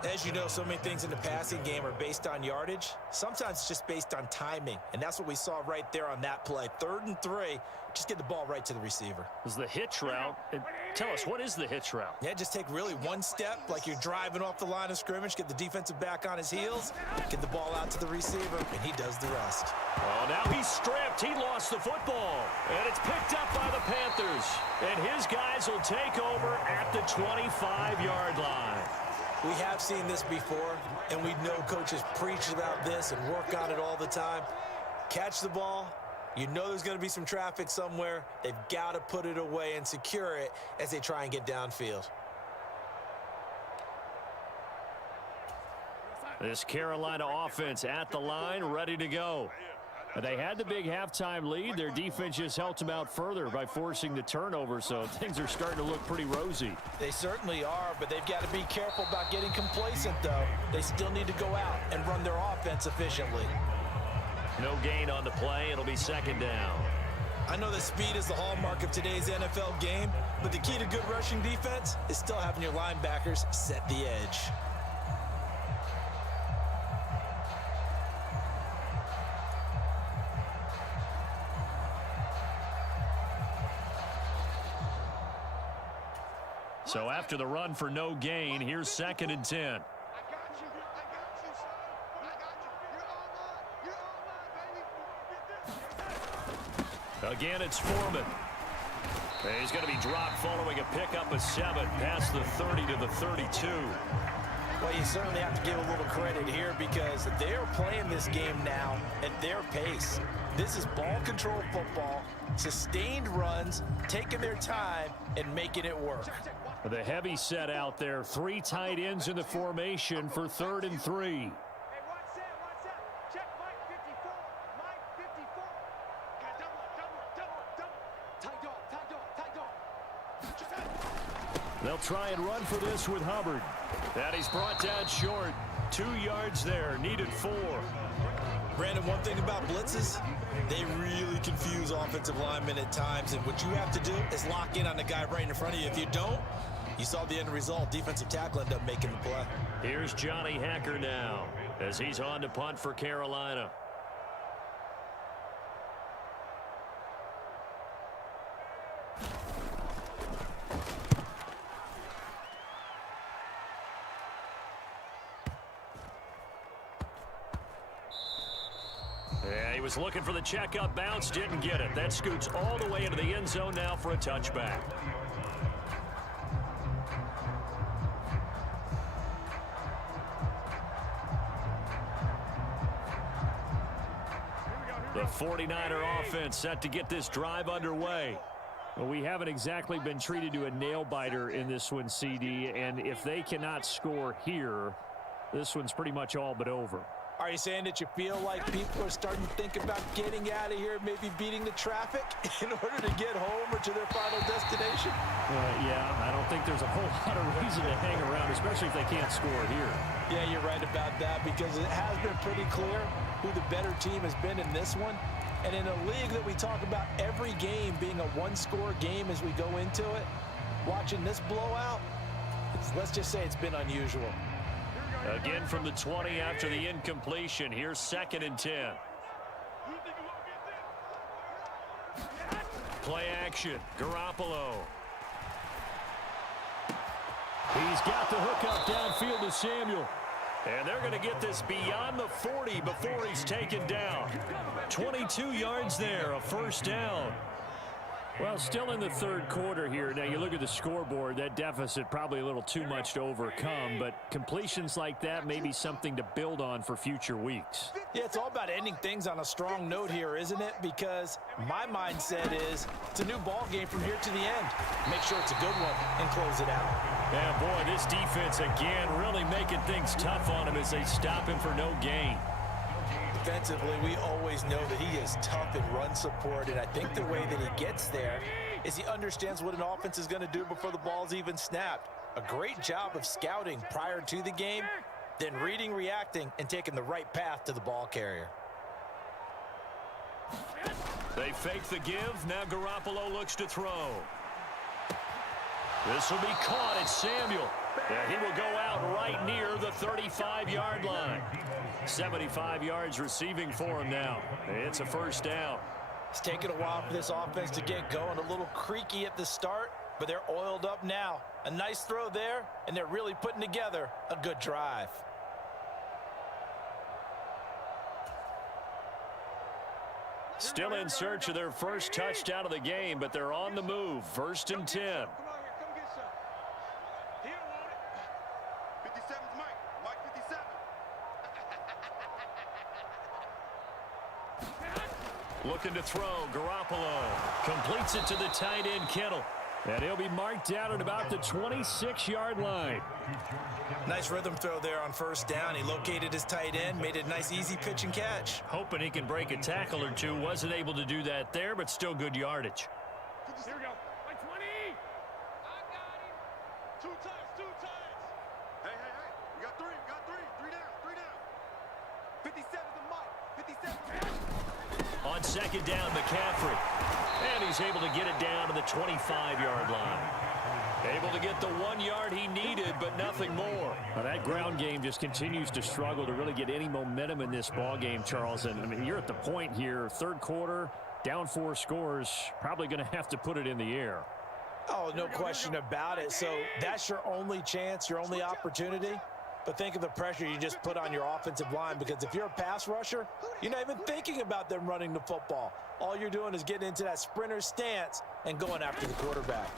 As you know, so many things in the passing game are based on yardage. Sometimes it's just based on timing, and that's what we saw right there on that play. 3rd and 3, just get the ball right to the receiver. This is the hitch route. And tell us, what is the hitch route? Yeah, just take really one step, like you're driving off the line of scrimmage, get the defensive back on his heels, get the ball out to the receiver, and he does the rest. Oh, now he's stripped. He lost the football. And it's picked up by the Panthers. And his guys will take over at the 25-yard line. We have seen this before, and we know coaches preach about this and work on it all the time. Catch the ball. You know there's going to be some traffic somewhere. They've got to put it away and secure it as they try and get downfield. This Carolina offense at the line, ready to go. They had the big halftime lead. Their defense just helped them out further by forcing the turnover, so things are starting to look pretty rosy. They certainly are, but they've got to be careful about getting complacent, though. They still need to go out and run their offense efficiently. No gain on the play. It'll be 2nd down. I know that speed is the hallmark of today's NFL game, but the key to good rushing defense is still having your linebackers set the edge. So after the run for no gain, here's 2nd and 10. I got you, son. I got you. You're all mine, Again, it's Foreman. He's going to be dropped following a pickup of 7 past the 30 to the 32. Well, you certainly have to give a little credit here because they're playing this game now at their pace. This is ball control football, sustained runs, taking their time, and making it work. The heavy set out there. 3 tight ends in the formation for 3rd and 3. Hey, watch that. Check Mike 54. Mike 54. Got double. Tight dog. They'll try and run for this with Hubbard. And he's brought down short. 2 yards there, needed 4. Brandon, one thing about blitzes, they really confuse offensive linemen at times, and what you have to do is lock in on the guy right in front of you. If you don't, you saw the end result. Defensive tackle ended up making the play. Here's Johnny Hacker now as he's on to punt for Carolina. Yeah, he was looking for the checkup bounce, didn't get it. That scoots all the way into the end zone now for a touchback. The 49er offense set to get this drive underway. Well, we haven't exactly been treated to a nail-biter in this one, CD, and if they cannot score here, this one's pretty much all but over. Are you saying that you feel like people are starting to think about getting out of here, maybe beating the traffic in order to get home or to their final destination? Yeah, I don't think there's a whole lot of reason to hang around, especially if they can't score here. Yeah, you're right about that because it has been pretty clear who the better team has been in this one. And in a league that we talk about every game being a one-score game as we go into it, watching this blowout, let's just say it's been unusual. Again from the 20 after the incompletion. Here's 2nd and 10. Play action. Garoppolo. He's got the hook up downfield to Samuel. And they're going to get this beyond the 40 before he's taken down. 22 yards there, a first down. Well, still in the 3rd quarter here. Now, you look at the scoreboard, that deficit probably a little too much to overcome, but completions like that may be something to build on for future weeks. Yeah, it's all about ending things on a strong note here, isn't it? Because my mindset is it's a new ball game from here to the end. Make sure it's a good one and close it out. Yeah, boy, this defense again really making things tough on him as they stop him for no gain. Defensively, we always know that he is tough in run support, and I think the way that he gets there is he understands what an offense is going to do before the ball's even snapped. A great job of scouting prior to the game, then reading, reacting, and taking the right path to the ball carrier. They fake the give. Now Garoppolo looks to throw. This will be caught. It's Samuel. And he will go out right near the 35-yard line. 75 yards receiving for him now. It's a first down. It's taken a while for this offense to get going. A little creaky at the start, but they're oiled up now. A nice throw there, and they're really putting together a good drive. Still in search of their first touchdown of the game, but they're on the move. 1st and 10. Come on here, come get some. He don't want it. 57's Mike. Mike 57. Looking to throw. Garoppolo completes it to the tight end, Kittle. And he'll be marked down at about the 26-yard line. Nice rhythm throw there on first down. He located his tight end, made a nice easy pitch and catch. Hoping he can break a tackle or two. Wasn't able to do that there, but still good yardage. Here we go. Like 20. I got him. Two times. Hey, we got three down. 57's the mic. 57's the On second down, McCaffrey. And he's able to get it down to the 25-yard line. Able to get the 1 yard he needed, but nothing more. Well, that ground game just continues to struggle to really get any momentum in this ball game, Charles. And I mean, you're at the point here, third quarter, down 4 scores, probably going to have to put it in the air. Oh, no question about it. So that's your only chance, your only opportunity. But think of the pressure you just put on your offensive line, because if you're a pass rusher, you're not even thinking about them running the football. All you're doing is getting into that sprinter stance and going after the quarterback.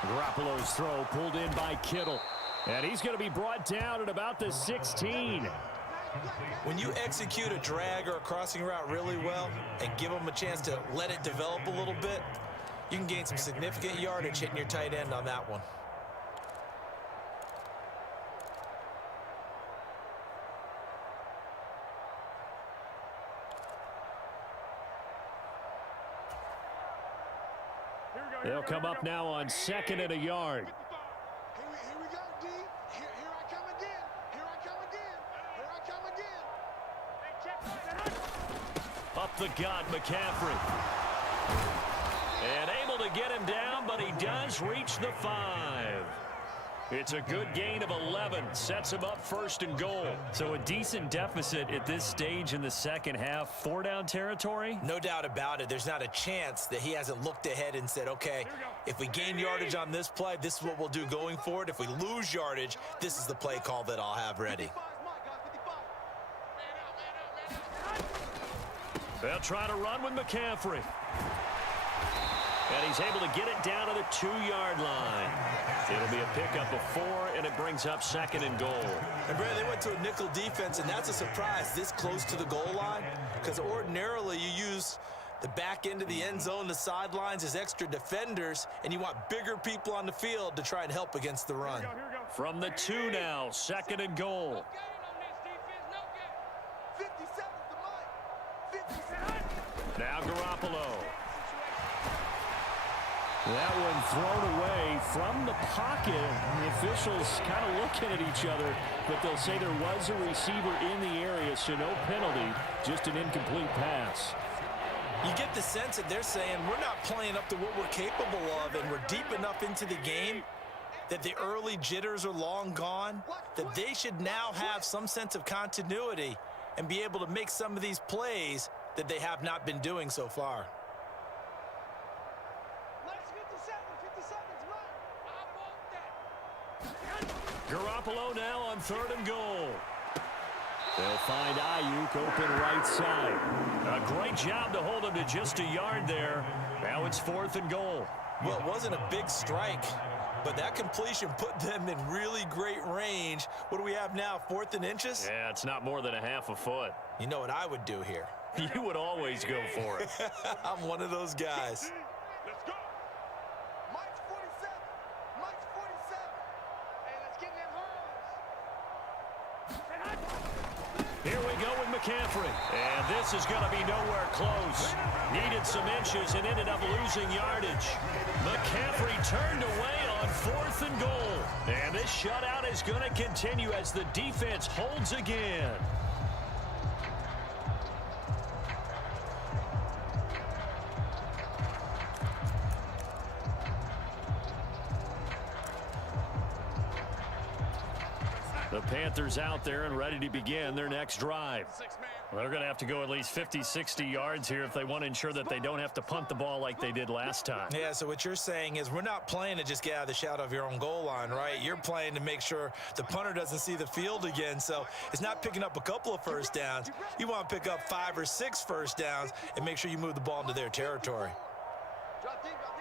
Garoppolo's throw pulled in by Kittle. And he's going to be brought down at about the 16. When you execute a drag or a crossing route really well and give them a chance to let it develop a little bit, you can gain some significant yardage hitting your tight end on that one. They'll come up now on 2nd and a yard. Here we go, D. Here I come again. Here I come again. Here I come again. Up the gut, McCaffrey. And able to get him down, but he does reach the 5. It's a good gain of 11. Sets him up 1st and goal. So a decent deficit at this stage in the second half. 4-down territory? No doubt about it. There's not a chance that he hasn't looked ahead and said, okay, if we gain yardage on this play, this is what we'll do going forward. If we lose yardage, this is the play call that I'll have ready. 55's mine, guys. 55. They'll try to run with McCaffrey. And he's able to get it down to the 2-yard line. It'll be a pickup of 4, and it brings up 2nd and goal. And, Brad, they went to a nickel defense, and that's a surprise this close to the goal line, because ordinarily you use the back end of the end zone, the sidelines as extra defenders, and you want bigger people on the field to try and help against the run. From the 2 now, 2nd and goal. 57's the mic. 57. Now Garoppolo. That one thrown away from the pocket. The officials kind of looking at each other, but they'll say there was a receiver in the area, so no penalty, just an incomplete pass. You get the sense that they're saying we're not playing up to what we're capable of, and we're deep enough into the game that the early jitters are long gone, that they should now have some sense of continuity and be able to make some of these plays that they have not been doing so far. Garoppolo now on 3rd and goal. They'll find Ayuk open right side. A great job to hold him to just a yard there. Now it's 4th and goal. Well, it wasn't a big strike, but that completion put them in really great range. What do we have now, 4th and inches? Yeah, it's not more than a half a foot. You know what I would do here? You would always go for it. I'm one of those guys. Let's go. Mike's 47. Mike's 47. Hey, let's get them hoes. Here we go with McCaffrey. And this is going to be nowhere close. Needed some inches and ended up losing yardage. McCaffrey turned away on 4th and goal. And this shutout is going to continue as the defense holds again. The Panthers out there and ready to begin their next drive. Well, they're going to have to go at least 50, 60 yards here if they want to ensure that they don't have to punt the ball like they did last time. Yeah, so what you're saying is we're not playing to just get out of the shadow of your own goal line, right? You're playing to make sure the punter doesn't see the field again. So it's not picking up a couple of first downs. You want to pick up 5 or 6 first downs and make sure you move the ball into their territory. Drop deep, drop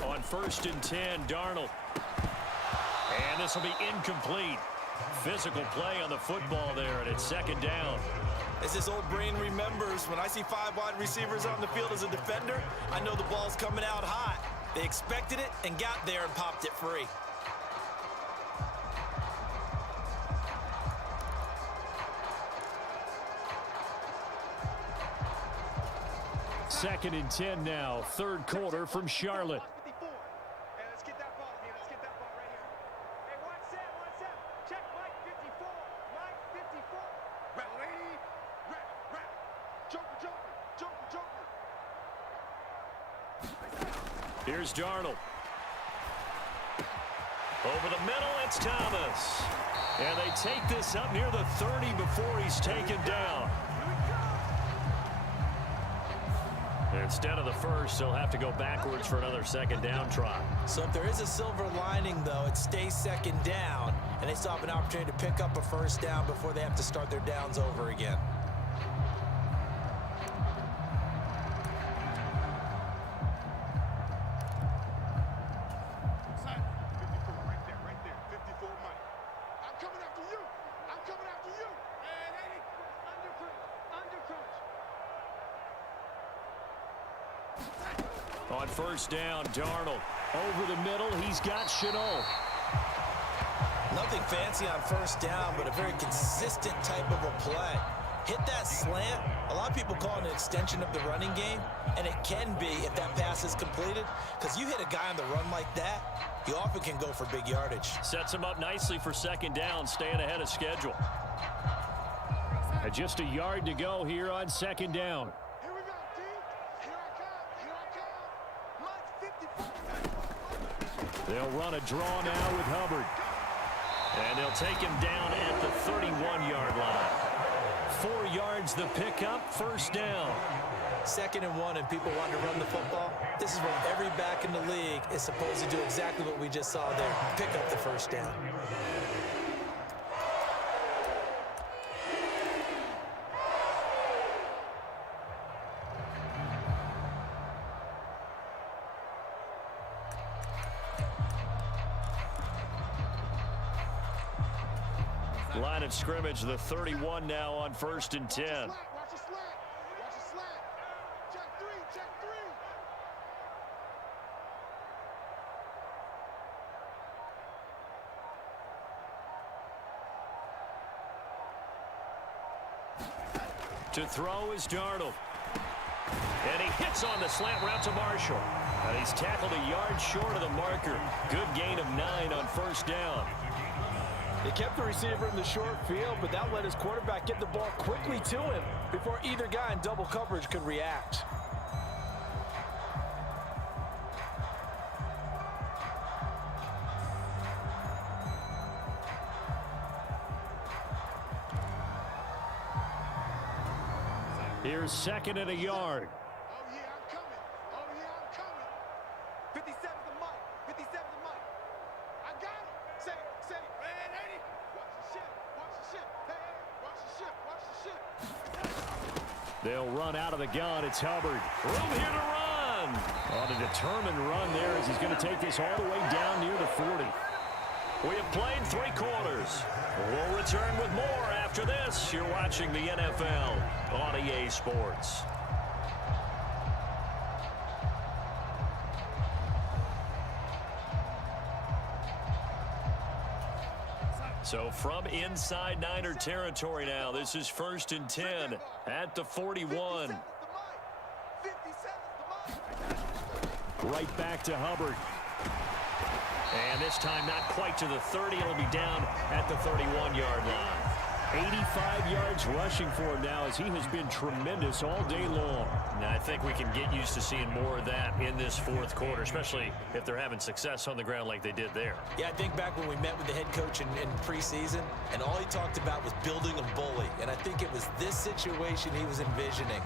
deep. On 1st and 10, Darnold. And this will be incomplete. Physical play on the football there, and it's 2nd down. As this old brain remembers, when I see 5 wide receivers on the field as a defender, I know the ball's coming out hot. They expected it and got there and popped it free. Second and 10 now, 3rd quarter from Charlotte. 54. Hey, let's get that ball here. Let's get that ball right here. Hey, watch that. Joker, Joker, Joker, Joker. Here's Darnold. Over the middle, it's Thomas. And they take this up near the 30 before he's taken down. Instead of the first, they'll have to go backwards for another second down try. So if there is a silver lining, though, it stays second down, and they still have an opportunity to pick up a first down before they have to start their downs over again. On first down, Darnold. Over the middle, he's got Chenault. Nothing fancy on first down, but a very consistent type of a play. Hit that slant. A lot of people call it an extension of the running game, and it can be if that pass is completed, because you hit a guy on the run like that, he often can go for big yardage. Sets him up nicely for second down, staying ahead of schedule. Just a yard to go here on second down. Here we go, D. Here I come. Mike 54. They'll run a draw now with Hubbard. And they'll take him down at the 31-yard line. 4 yards the pickup, first down. 2nd and 1, and people want to run the football. This is when every back in the league is supposed to do exactly what we just saw there, pick up the first down. Line of scrimmage, the 31 now on 1st and 10. Watch the slant. Watch the slant. Check 3. Check 3. To throw is Darnold. And he hits on the slant route to Marshall. And he's tackled a yard short of the marker. Good gain of 9 on first down. They kept the receiver in the short field, but that let his quarterback get the ball quickly to him before either guy in double coverage could react. Here's 2nd and a yard. Oh, yeah, I'm coming. Oh, yeah, I'm coming. 57's the mic. 57's the mic. I got him. Say, man, 80. Watch the ship. Watch the ship. Hey, watch the ship. Watch the ship. They'll run out of the gun. It's Hubbard. Room here to run. On a determined run there as he's going to take this all the way down near the 40. We have played 3 quarters. We'll return with more after this. You're watching the NFL on EA Sports. So from inside Niner territory now, this is 1st and 10 at the 41. 57's the mic. Right back to Hubbard. And this time not quite to the 30. It'll be down at the 31-yard line. 85 yards rushing for him now as he has been tremendous all day long. Now, I think we can get used to seeing more of that in this 4th quarter, especially if they're having success on the ground like they did there. Yeah, I think back when we met with the head coach in preseason, and all he talked about was building a bully. And I think it was this situation he was envisioning.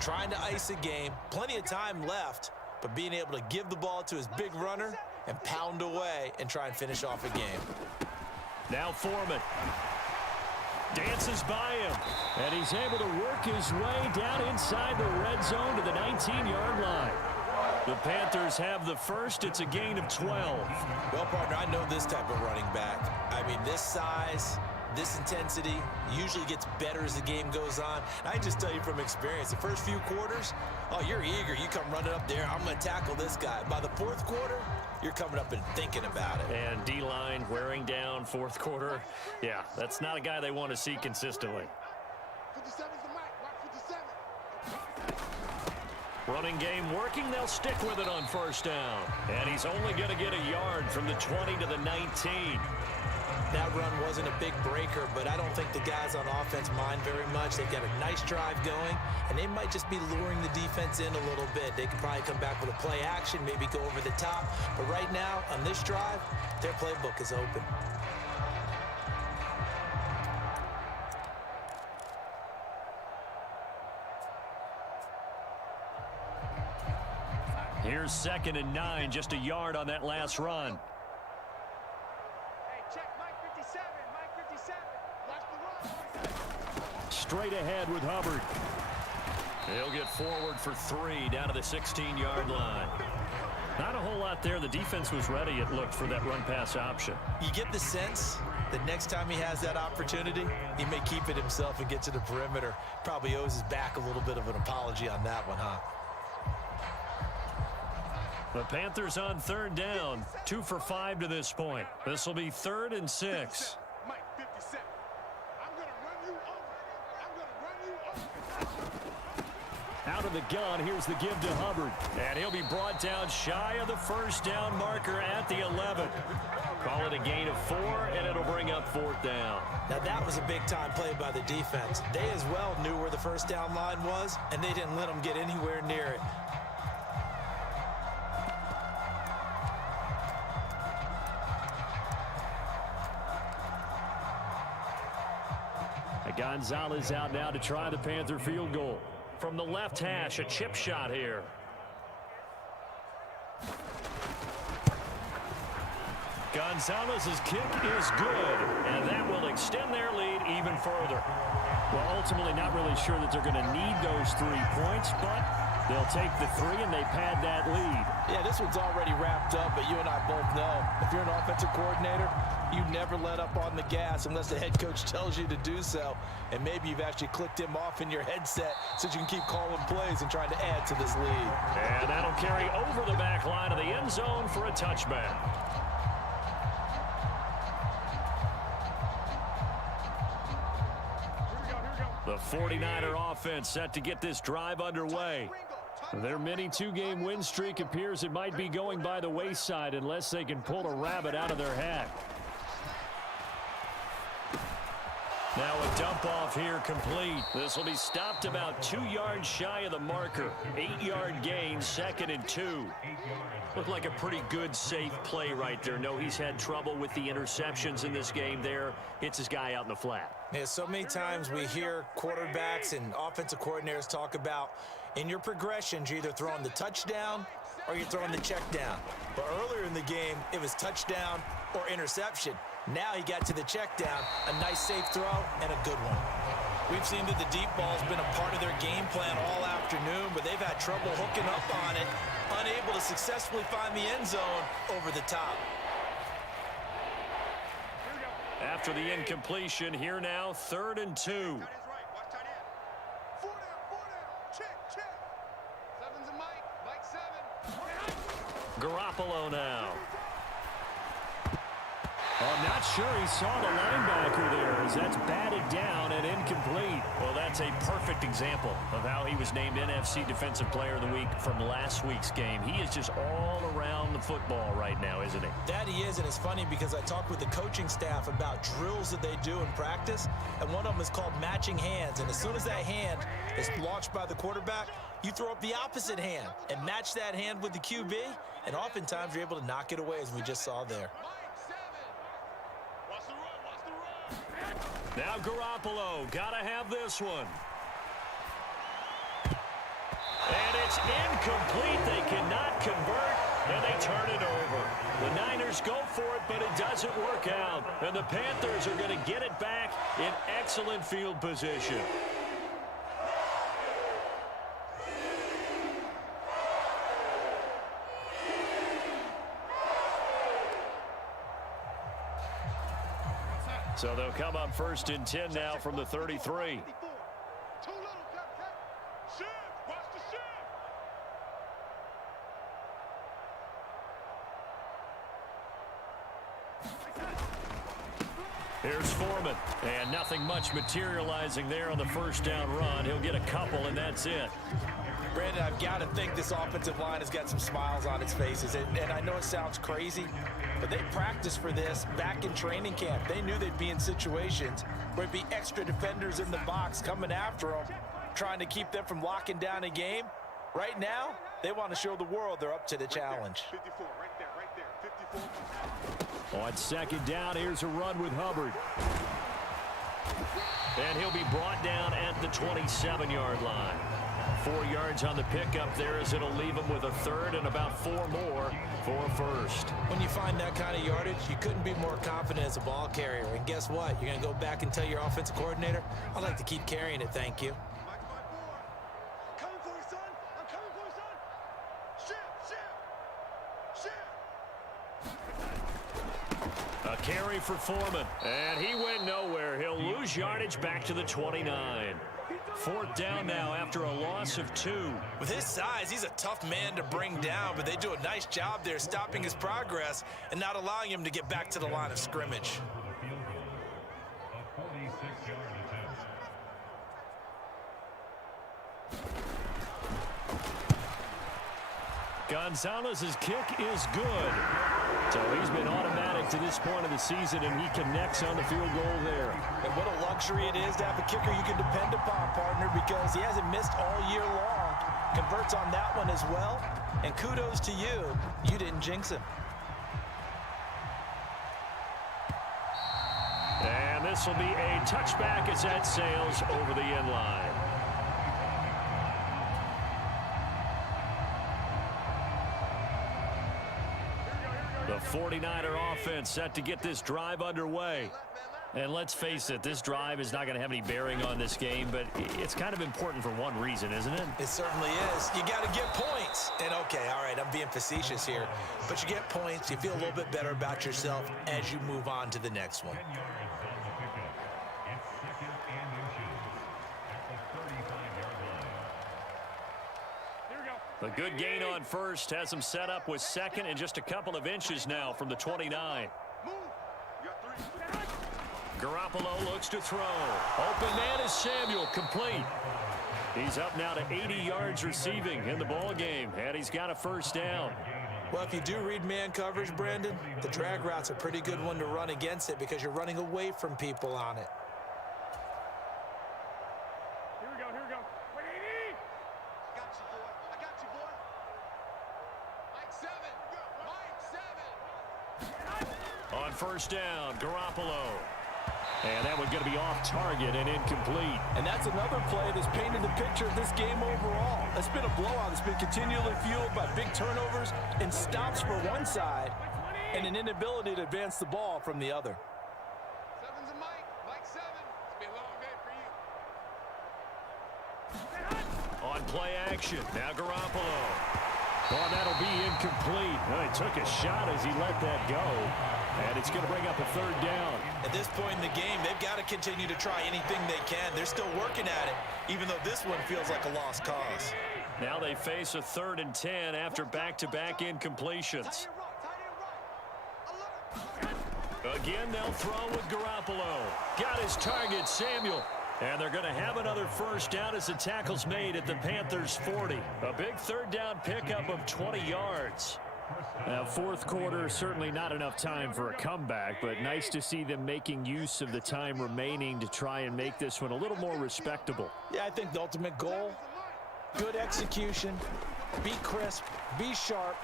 Trying to ice a game, plenty of time left, but being able to give the ball to his big runner and pound away and try and finish off a game. Now Foreman dances by him, and he's able to work his way down inside the red zone to the 19-yard line. The Panthers have the first. It's a gain of 12. Well, partner, I know this type of running back. I mean, this size, this intensity usually gets better as the game goes on. And I just tell you from experience, the first few quarters, oh, you're eager. You come running up there, I'm going to tackle this guy. By the 4th quarter, you're coming up and thinking about it. And D-line wearing down 4th quarter. Yeah, that's not a guy they want to see consistently. 57's the mic. Watch 57. Running game working. They'll stick with it on first down. And he's only going to get a yard from the 20 to the 19. That run wasn't a big breaker, but I don't think the guys on offense mind very much. They've got a nice drive going, and they might just be luring the defense in a little bit. They could probably come back with a play action, maybe go over the top. But right now, on this drive, their playbook is open. Here's 2nd and 9, just a yard on that last run. Hey, check Mike 57. Mike 57. Watch the run. Straight ahead with Hubbard. He'll get forward for 3 down to the 16-yard line. Not a whole lot there. The defense was ready, it looked, for that run-pass option. You get the sense that next time he has that opportunity, he may keep it himself and get to the perimeter. Probably owes his back a little bit of an apology on that one, huh? The Panthers on 3rd down, 2 for 5 to this point. This will be 3rd and 6. Mike 57. I'm going to run you over. I'm going to run you over. Out of the gun, here's the give to Hubbard. And he'll be brought down shy of the 1st down marker at the 11. Call it a gain of 4, and it'll bring up 4th down. Now, that was a big-time play by the defense. They as well knew where the 1st down line was, and they didn't let them get anywhere near it. Gonzalez out now to try the Panther field goal. From the left hash, a chip shot here. Gonzalez's kick is good, and that will extend their lead even further. Well, ultimately not really sure that they're going to need those 3 points, but they'll take the 3 and they pad that lead. Yeah, this one's already wrapped up, but you and I both know if you're an offensive coordinator, you never let up on the gas unless the head coach tells you to do so. And maybe you've actually clicked him off in your headset so you can keep calling plays and trying to add to this lead. And that'll carry over the back line of the end zone for a touchback. The 49er offense set to get this drive underway. Their mini 2-game win streak appears it might be going by the wayside unless they can pull a rabbit out of their hat. Now a dump off here complete. This will be stopped about 2 yards shy of the marker. 8-yard gain, 2nd and 2. Looked like a pretty good, safe play right there. No, he's had trouble with the interceptions in this game there. Hits his guy out in the flat. Yeah, so many times we hear quarterbacks and offensive coordinators talk about in your progressions, you're either throwing the touchdown or you're throwing the check down. But earlier in the game, it was touchdown or interception. Now he got to the check down, a nice safe throw, and a good one. We've seen that the deep ball's been a part of their game plan all afternoon, but they've had trouble hooking up on it, unable to successfully find the end zone over the top. After the incompletion, here now, 3rd and 2. Tight ends right. Watch tight end. 4 down. Check, check. 7's a Mike. Mike 7. Garoppolo now. I'm not sure he saw the linebacker there as that's batted down and incomplete. Well, that's a perfect example of how he was named NFC Defensive Player of the Week from last week's game. He is just all around the football right now, isn't he? That he is, and it's funny because I talked with the coaching staff about drills that they do in practice, and one of them is called matching hands. And as soon as that hand is launched by the quarterback, you throw up the opposite hand and match that hand with the QB, and oftentimes you're able to knock it away, as we just saw there. Now Garoppolo, gotta have this one. And it's incomplete. They cannot convert, and they turn it over. The Niners go for it, but it doesn't work out. And the Panthers are going to get it back in excellent field position. So they'll come up 1st and 10 now from the 33. Too little, cut. Shift. Watch the shift. Here's Foreman, and nothing much materializing there on the first down run. He'll get a couple, and that's it. Brandon, I've got to think this offensive line has got some smiles on its faces. And I know it sounds crazy, but they practiced for this back in training camp. They knew they'd be in situations where it'd be extra defenders in the box coming after them, trying to keep them from locking down a game. Right now, they want to show the world they're up to the challenge. 54, right there, 54. On second down, here's a run with Hubbard. And he'll be brought down at the 27-yard line. 4 yards on the pickup there as it'll leave him with a third and about 4 more for a first. When you find that kind of yardage, you couldn't be more confident as a ball carrier. And guess what? You're going to go back and tell your offensive coordinator, I'd like to keep carrying it, thank you. Coming for you, son. I'm coming for you, son. Shift. A carry for Foreman, and he went nowhere. He'll lose yardage back to the 29. 4th down now after a loss of 2. With his size, he's a tough man to bring down, but they do a nice job there stopping his progress and not allowing him to get back to the line of scrimmage. Gonzalez's kick is good. So he's been automatic to this point of the season, and he connects on the field goal there. And what a luxury it is to have a kicker you can depend upon, partner, because he hasn't missed all year long. Converts on that one as well. And kudos to you. You didn't jinx him. And this will be a touchback as that sails over the end line. The 49er offense set to get this drive underway. And let's face it, this drive is not going to have any bearing on this game, but it's kind of important for one reason, isn't it? It certainly is. You got to get points. And okay, all right, I'm being facetious here, but you get points, you feel a little bit better about yourself as you move on to the next one. A good gain on first has him set up with second and just a couple of inches now from the 29. Move. You got 3. Garoppolo looks to throw. Open man is Samuel, complete. He's up now to 80 yards receiving in the ball game, and he's got a first down. Well, if you do read man coverage, Brandon, the drag route's a pretty good one to run against it because you're running away from people on it. Here we go, here we go. Wait, 80! I got you, boy. I got you, boy. Mike 7. Mike 7. On first down, Garoppolo. And that one's going to be off target and incomplete. And that's another play that's painted the picture of this game overall. It's been a blowout. It's been continually fueled by big turnovers and stops for one side and an inability to advance the ball from the other. 7's a Mike. Mike 7. It's been a long day for you. On play action, now Garoppolo. Oh, that'll be incomplete. Oh, he took a shot as he let that go. And it's going to bring up a third down. At this point in the game, they've got to continue to try anything they can. They're still working at it, even though this one feels like a lost cause. Now they face a 3rd and 10 after back-to-back incompletions. Again, they'll throw with Garoppolo. Got his target, Samuel. And they're going to have another first down as the tackle's made at the Panthers' 40. A big third down pickup of 20 yards. Now, 4th quarter, certainly not enough time for a comeback, but nice to see them making use of the time remaining to try and make this one a little more respectable. Yeah, I think the ultimate goal, good execution, be crisp, be sharp,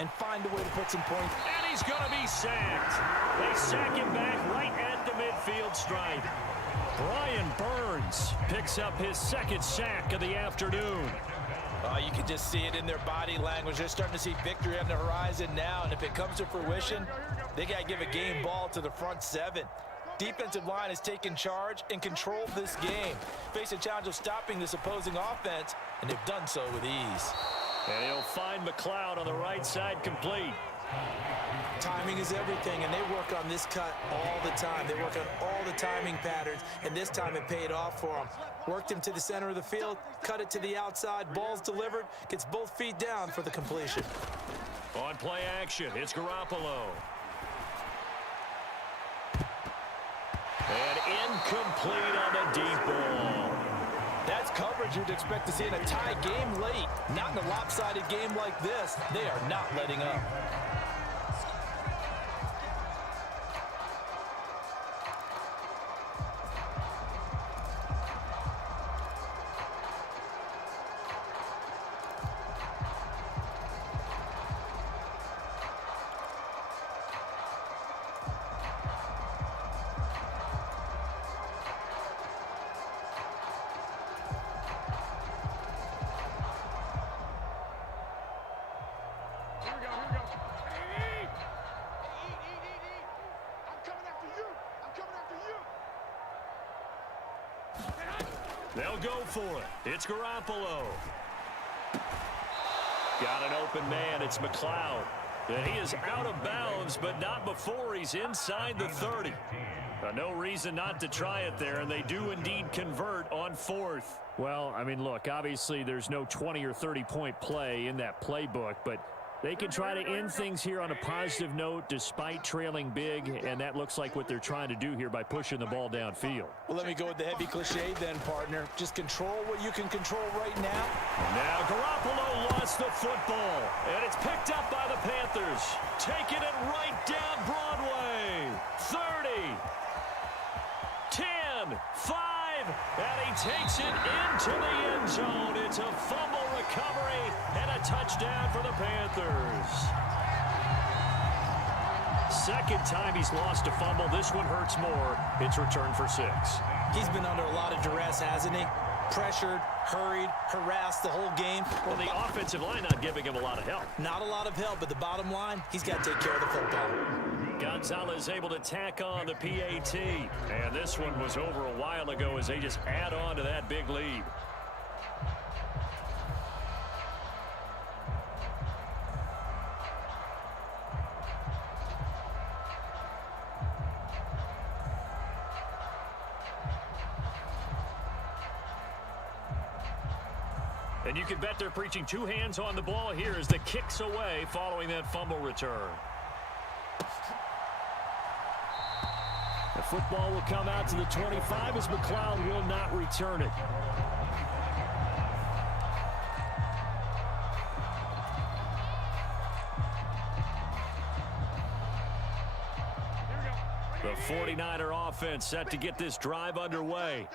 and find a way to put some points. And he's going to be sacked. They sack him back right at the midfield stripe. Brian Burns picks up his 2nd sack of the afternoon. You can just see it in their body language. They're starting to see victory on the horizon now, and if it comes to fruition, they got to give a game ball to the front 7. Defensive line has taken charge and controlled this game. Face a challenge of stopping this opposing offense, and they've done so with ease. And he'll find McLeod on the right side, complete. Timing is everything, and they work on this cut all the time. They work on all the timing patterns, and this time it paid off for them. Worked him to the center of the field, cut it to the outside, ball's delivered, gets both feet down for the completion. On play action, it's Garoppolo. And incomplete on the deep ball. That's coverage you'd expect to see in a tie game late. Not in a lopsided game like this. They are not letting up. They'll go for it. It's Garoppolo. Got an open man. It's McLeod. And he is out of bounds, but not before he's inside the 30. No reason not to try it there, and they do indeed convert on 4th. Well, I mean, look, obviously there's no 20 or 30-point play in that playbook, but they can try to end things here on a positive note despite trailing big, and that looks like what they're trying to do here by pushing the ball downfield. Well, let me go with the heavy cliche then, partner. Just control what you can control right now. Now Garoppolo lost the football, and it's picked up by the Panthers. Taking it right down Broadway. 30, 10, 5, and he takes it into the end zone. It's a fumble recovery and a touchdown for the Panthers. Second time he's lost a fumble. This one hurts more. It's returned for 6. He's been under a lot of duress, hasn't he? Pressured, hurried, harassed the whole game. Well, the offensive line not giving him a lot of help. Not a lot of help, but the bottom line, he's got to take care of the football. Gonzalez able to tack on the PAT. And this one was over a while ago as they just add on to that big lead. And you can bet they're preaching 2 hands on the ball here as the kick's away following that fumble return. The football will come out to the 25 as McLeod will not return it. The 49er offense set to get this drive underway.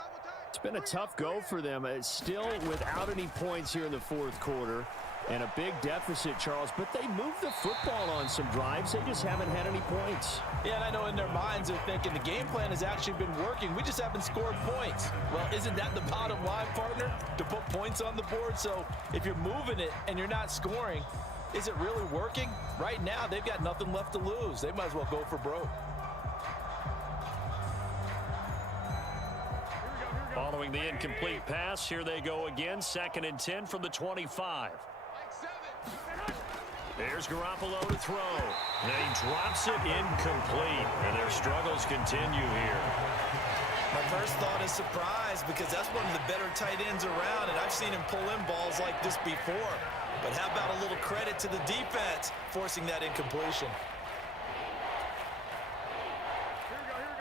It's been a tough go for them. It's still without any points here in the 4th quarter and a big deficit, Charles, but they moved the football on some drives. They just haven't had any points. Yeah, and I know in their minds they're thinking the game plan has actually been working. We just haven't scored points. Well, isn't that the bottom line, partner? To put points on the board. So if you're moving it and you're not scoring, is it really working? Right now, they've got nothing left to lose. They might as well go for broke. Following the incomplete pass, here they go again. 2nd and 10 from the 25. There's Garoppolo to throw. And he drops it incomplete. And their struggles continue here. My first thought is surprise because that's one of the better tight ends around, and I've seen him pull in balls like this before. But how about a little credit to the defense forcing that incompletion?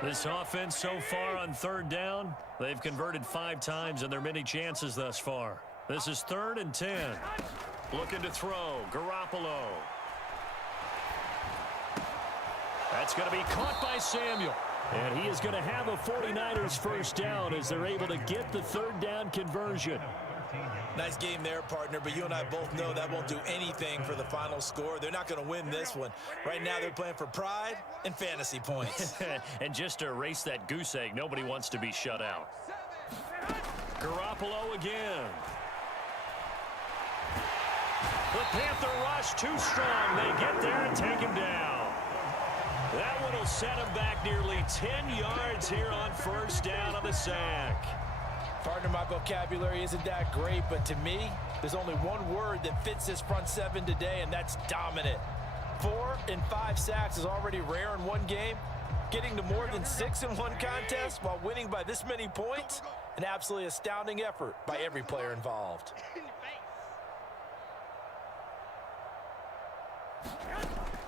This offense so far on 3rd down, they've converted 5 times in their many chances thus far. This is 3rd and 10. Looking to throw. Garoppolo. That's going to be caught by Samuel. And he is going to have a 49ers first down as they're able to get the 3rd down conversion. Nice game there, partner, but you and I both know that won't do anything for the final score. They're not going to win this one. Right now they're playing for pride and fantasy points. And just to erase that goose egg, nobody wants to be shut out. Garoppolo again. The Panther rush too strong. They get there and take him down. That one will set him back nearly 10 yards here on 1st down on the sack. Partner, my vocabulary isn't that great, but to me, there's only one word that fits this front 7 today, and that's dominant. 4 and 5 sacks is already rare in one game. Getting to more than 6 in one contest while winning by this many points, an absolutely astounding effort by every player involved.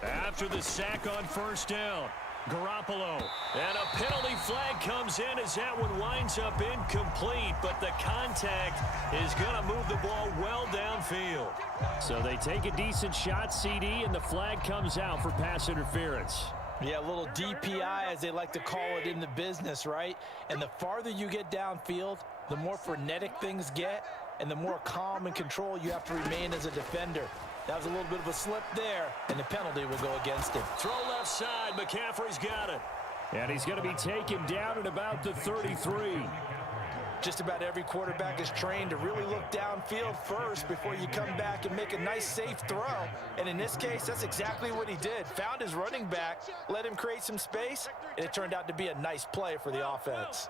After the sack on 1st down, Garoppolo. And a penalty flag comes in as that one winds up incomplete, but the contact is going to move the ball well downfield. So they take a decent shot, CD, and the flag comes out for pass interference. Yeah, a little DPI, as they like to call it in the business, right? And the farther you get downfield, the more frenetic things get, and the more calm and control you have to remain as a defender. That was a little bit of a slip there, and the penalty will go against him. Throw left side. McCaffrey's got it. And he's going to be taken down at about the 33. Just about every quarterback is trained to really look downfield first before you come back and make a nice, safe throw. And in this case, that's exactly what he did. Found his running back, let him create some space, and it turned out to be a nice play for the offense.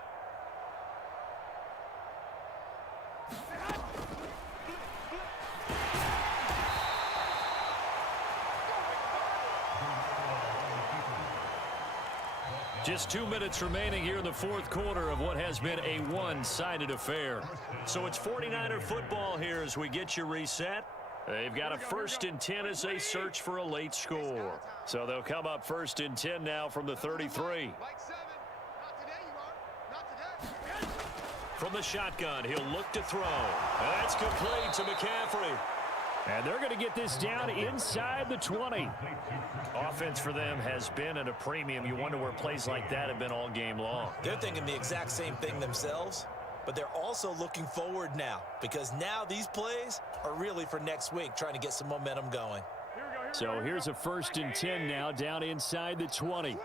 Just 2 minutes remaining here in the fourth quarter of what has been a one-sided affair. So it's 49er football here as we get you reset. They've got a 1st and 10 as they search for a late score. So they'll come up 1st and 10 now from the 33. From the shotgun, he'll look to throw. And that's complete to McCaffrey. And they're going to get this down inside the 20. Offense for them has been at a premium. You wonder where plays like that have been all game long. They're thinking the exact same thing themselves, but they're also looking forward now because now these plays are really for next week, trying to get some momentum going. So here's a 1st and 10 now down inside the 20.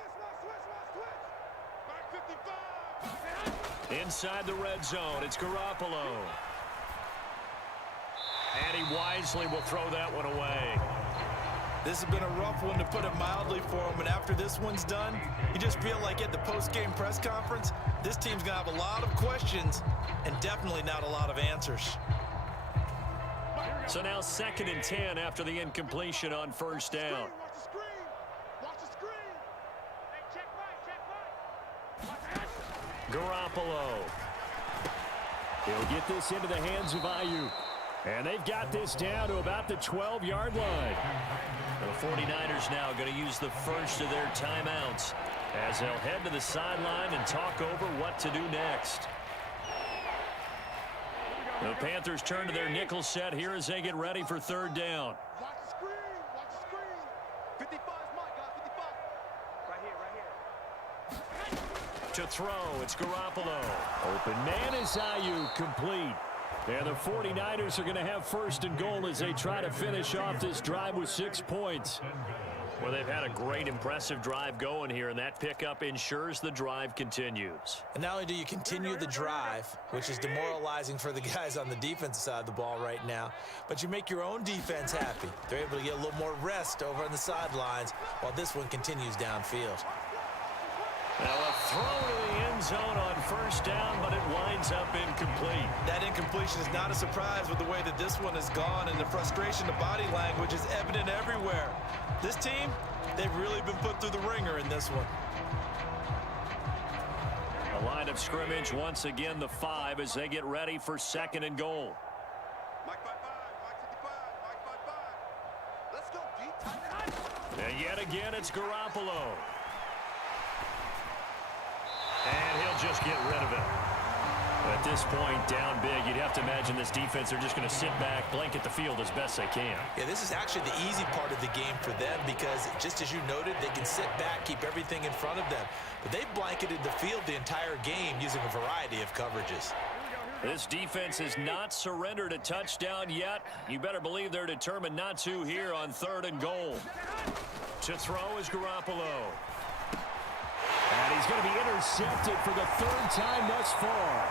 Inside the red zone, it's Garoppolo. And he wisely will throw that one away. This has been a rough one, to put it mildly, for him. And after this one's done, you just feel like at the post-game press conference, this team's going to have a lot of questions and definitely not a lot of answers. So now 2nd and 10 after the incompletion on 1st down. Watch the screen. Watch the screen. Hey, check right. Garoppolo. He'll get this into the hands of Ayuk. And they've got this down to about the 12-yard line. The 49ers now going to use the first of their timeouts as they'll head to the sideline and talk over what to do next. The Panthers turn to their nickel set here as they get ready for 3rd down. Watch the screen. Watch the screen. 55 is mine, guys. 55. Right here. To throw, it's Garoppolo. Open man is Ayuk, complete. And the 49ers are going to have 1st and goal as they try to finish off this drive with 6 points. Well, they've had a great, impressive drive going here, and that pickup ensures the drive continues. And not only do you continue the drive, which is demoralizing for the guys on the defensive side of the ball right now, but you make your own defense happy. They're able to get a little more rest over on the sidelines while this one continues downfield. Now a throw to the end zone on 1st down, but it winds up incomplete. That incompletion is not a surprise with the way that this one has gone, and the frustration, the body language is evident everywhere. This team, they've really been put through the ringer in this one. The line of scrimmage once again the 5 as they get ready for 2nd and goal. Mike 55. Mike 55. Let's go, D. And yet again it's Garoppolo. And he'll just get rid of it. At this point, down big, you'd have to imagine this defense are just going to sit back, blanket the field as best they can. Yeah, this is actually the easy part of the game for them because, just as you noted, they can sit back, keep everything in front of them. But they've blanketed the field the entire game using a variety of coverages. This defense has not surrendered a touchdown yet. You better believe they're determined not to here on 3rd and goal. To throw is Garoppolo. And he's going to be intercepted for the 3rd time thus far.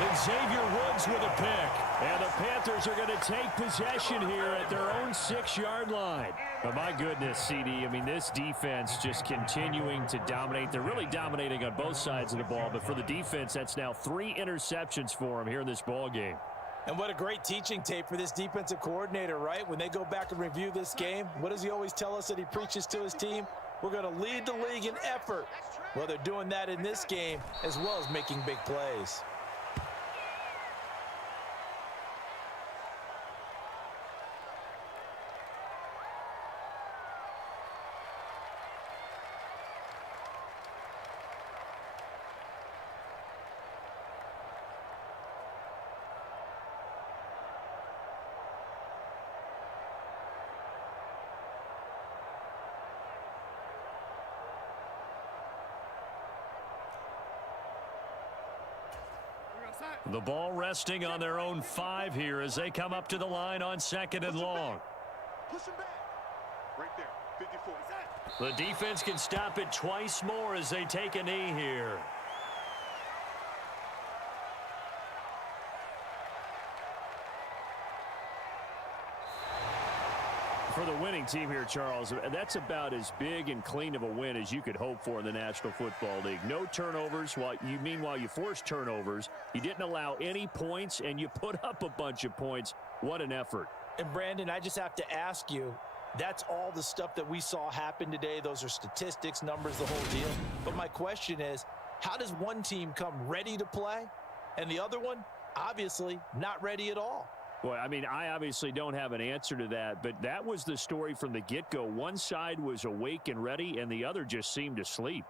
And Xavier Woods with a pick. And the Panthers are going to take possession here at their own 6-yard line. But my goodness, CD, I mean, this defense just continuing to dominate. They're really dominating on both sides of the ball. But for the defense, that's now 3 interceptions for them here in this ball game. And what a great teaching tape for this defensive coordinator, right? When they go back and review this game, what does he always tell us that he preaches to his team? We're going to lead the league in effort. Well, they're doing that in this game as well as making big plays. The ball resting on their own 5 here as they come up to the line on 2nd and long. Push him back. Right there. 54. The defense can stop it twice more as they take a knee here. For the winning team here, Charles, that's about as big and clean of a win as you could hope for in the National Football League. No turnovers. Meanwhile, you forced turnovers. You didn't allow any points, and you put up a bunch of points. What an effort. And, Brandon, I just have to ask you, that's all the stuff that we saw happen today. Those are statistics, numbers, the whole deal. But my question is, how does one team come ready to play, and the other one, obviously, not ready at all? Boy, I mean, I obviously don't have an answer to that, but that was the story from the get-go. One side was awake and ready, and the other just seemed to sleep.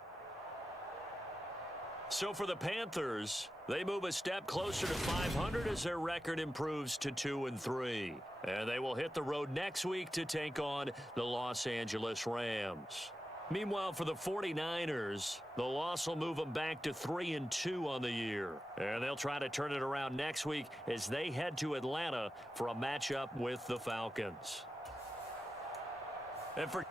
So for the Panthers, they move a step closer to 500 as their record improves to 2-3. And they will hit the road next week to take on the Los Angeles Rams. Meanwhile, for the 49ers, the loss will move them back to 3-2 on the year. And they'll try to turn it around next week as they head to Atlanta for a matchup with the Falcons. And for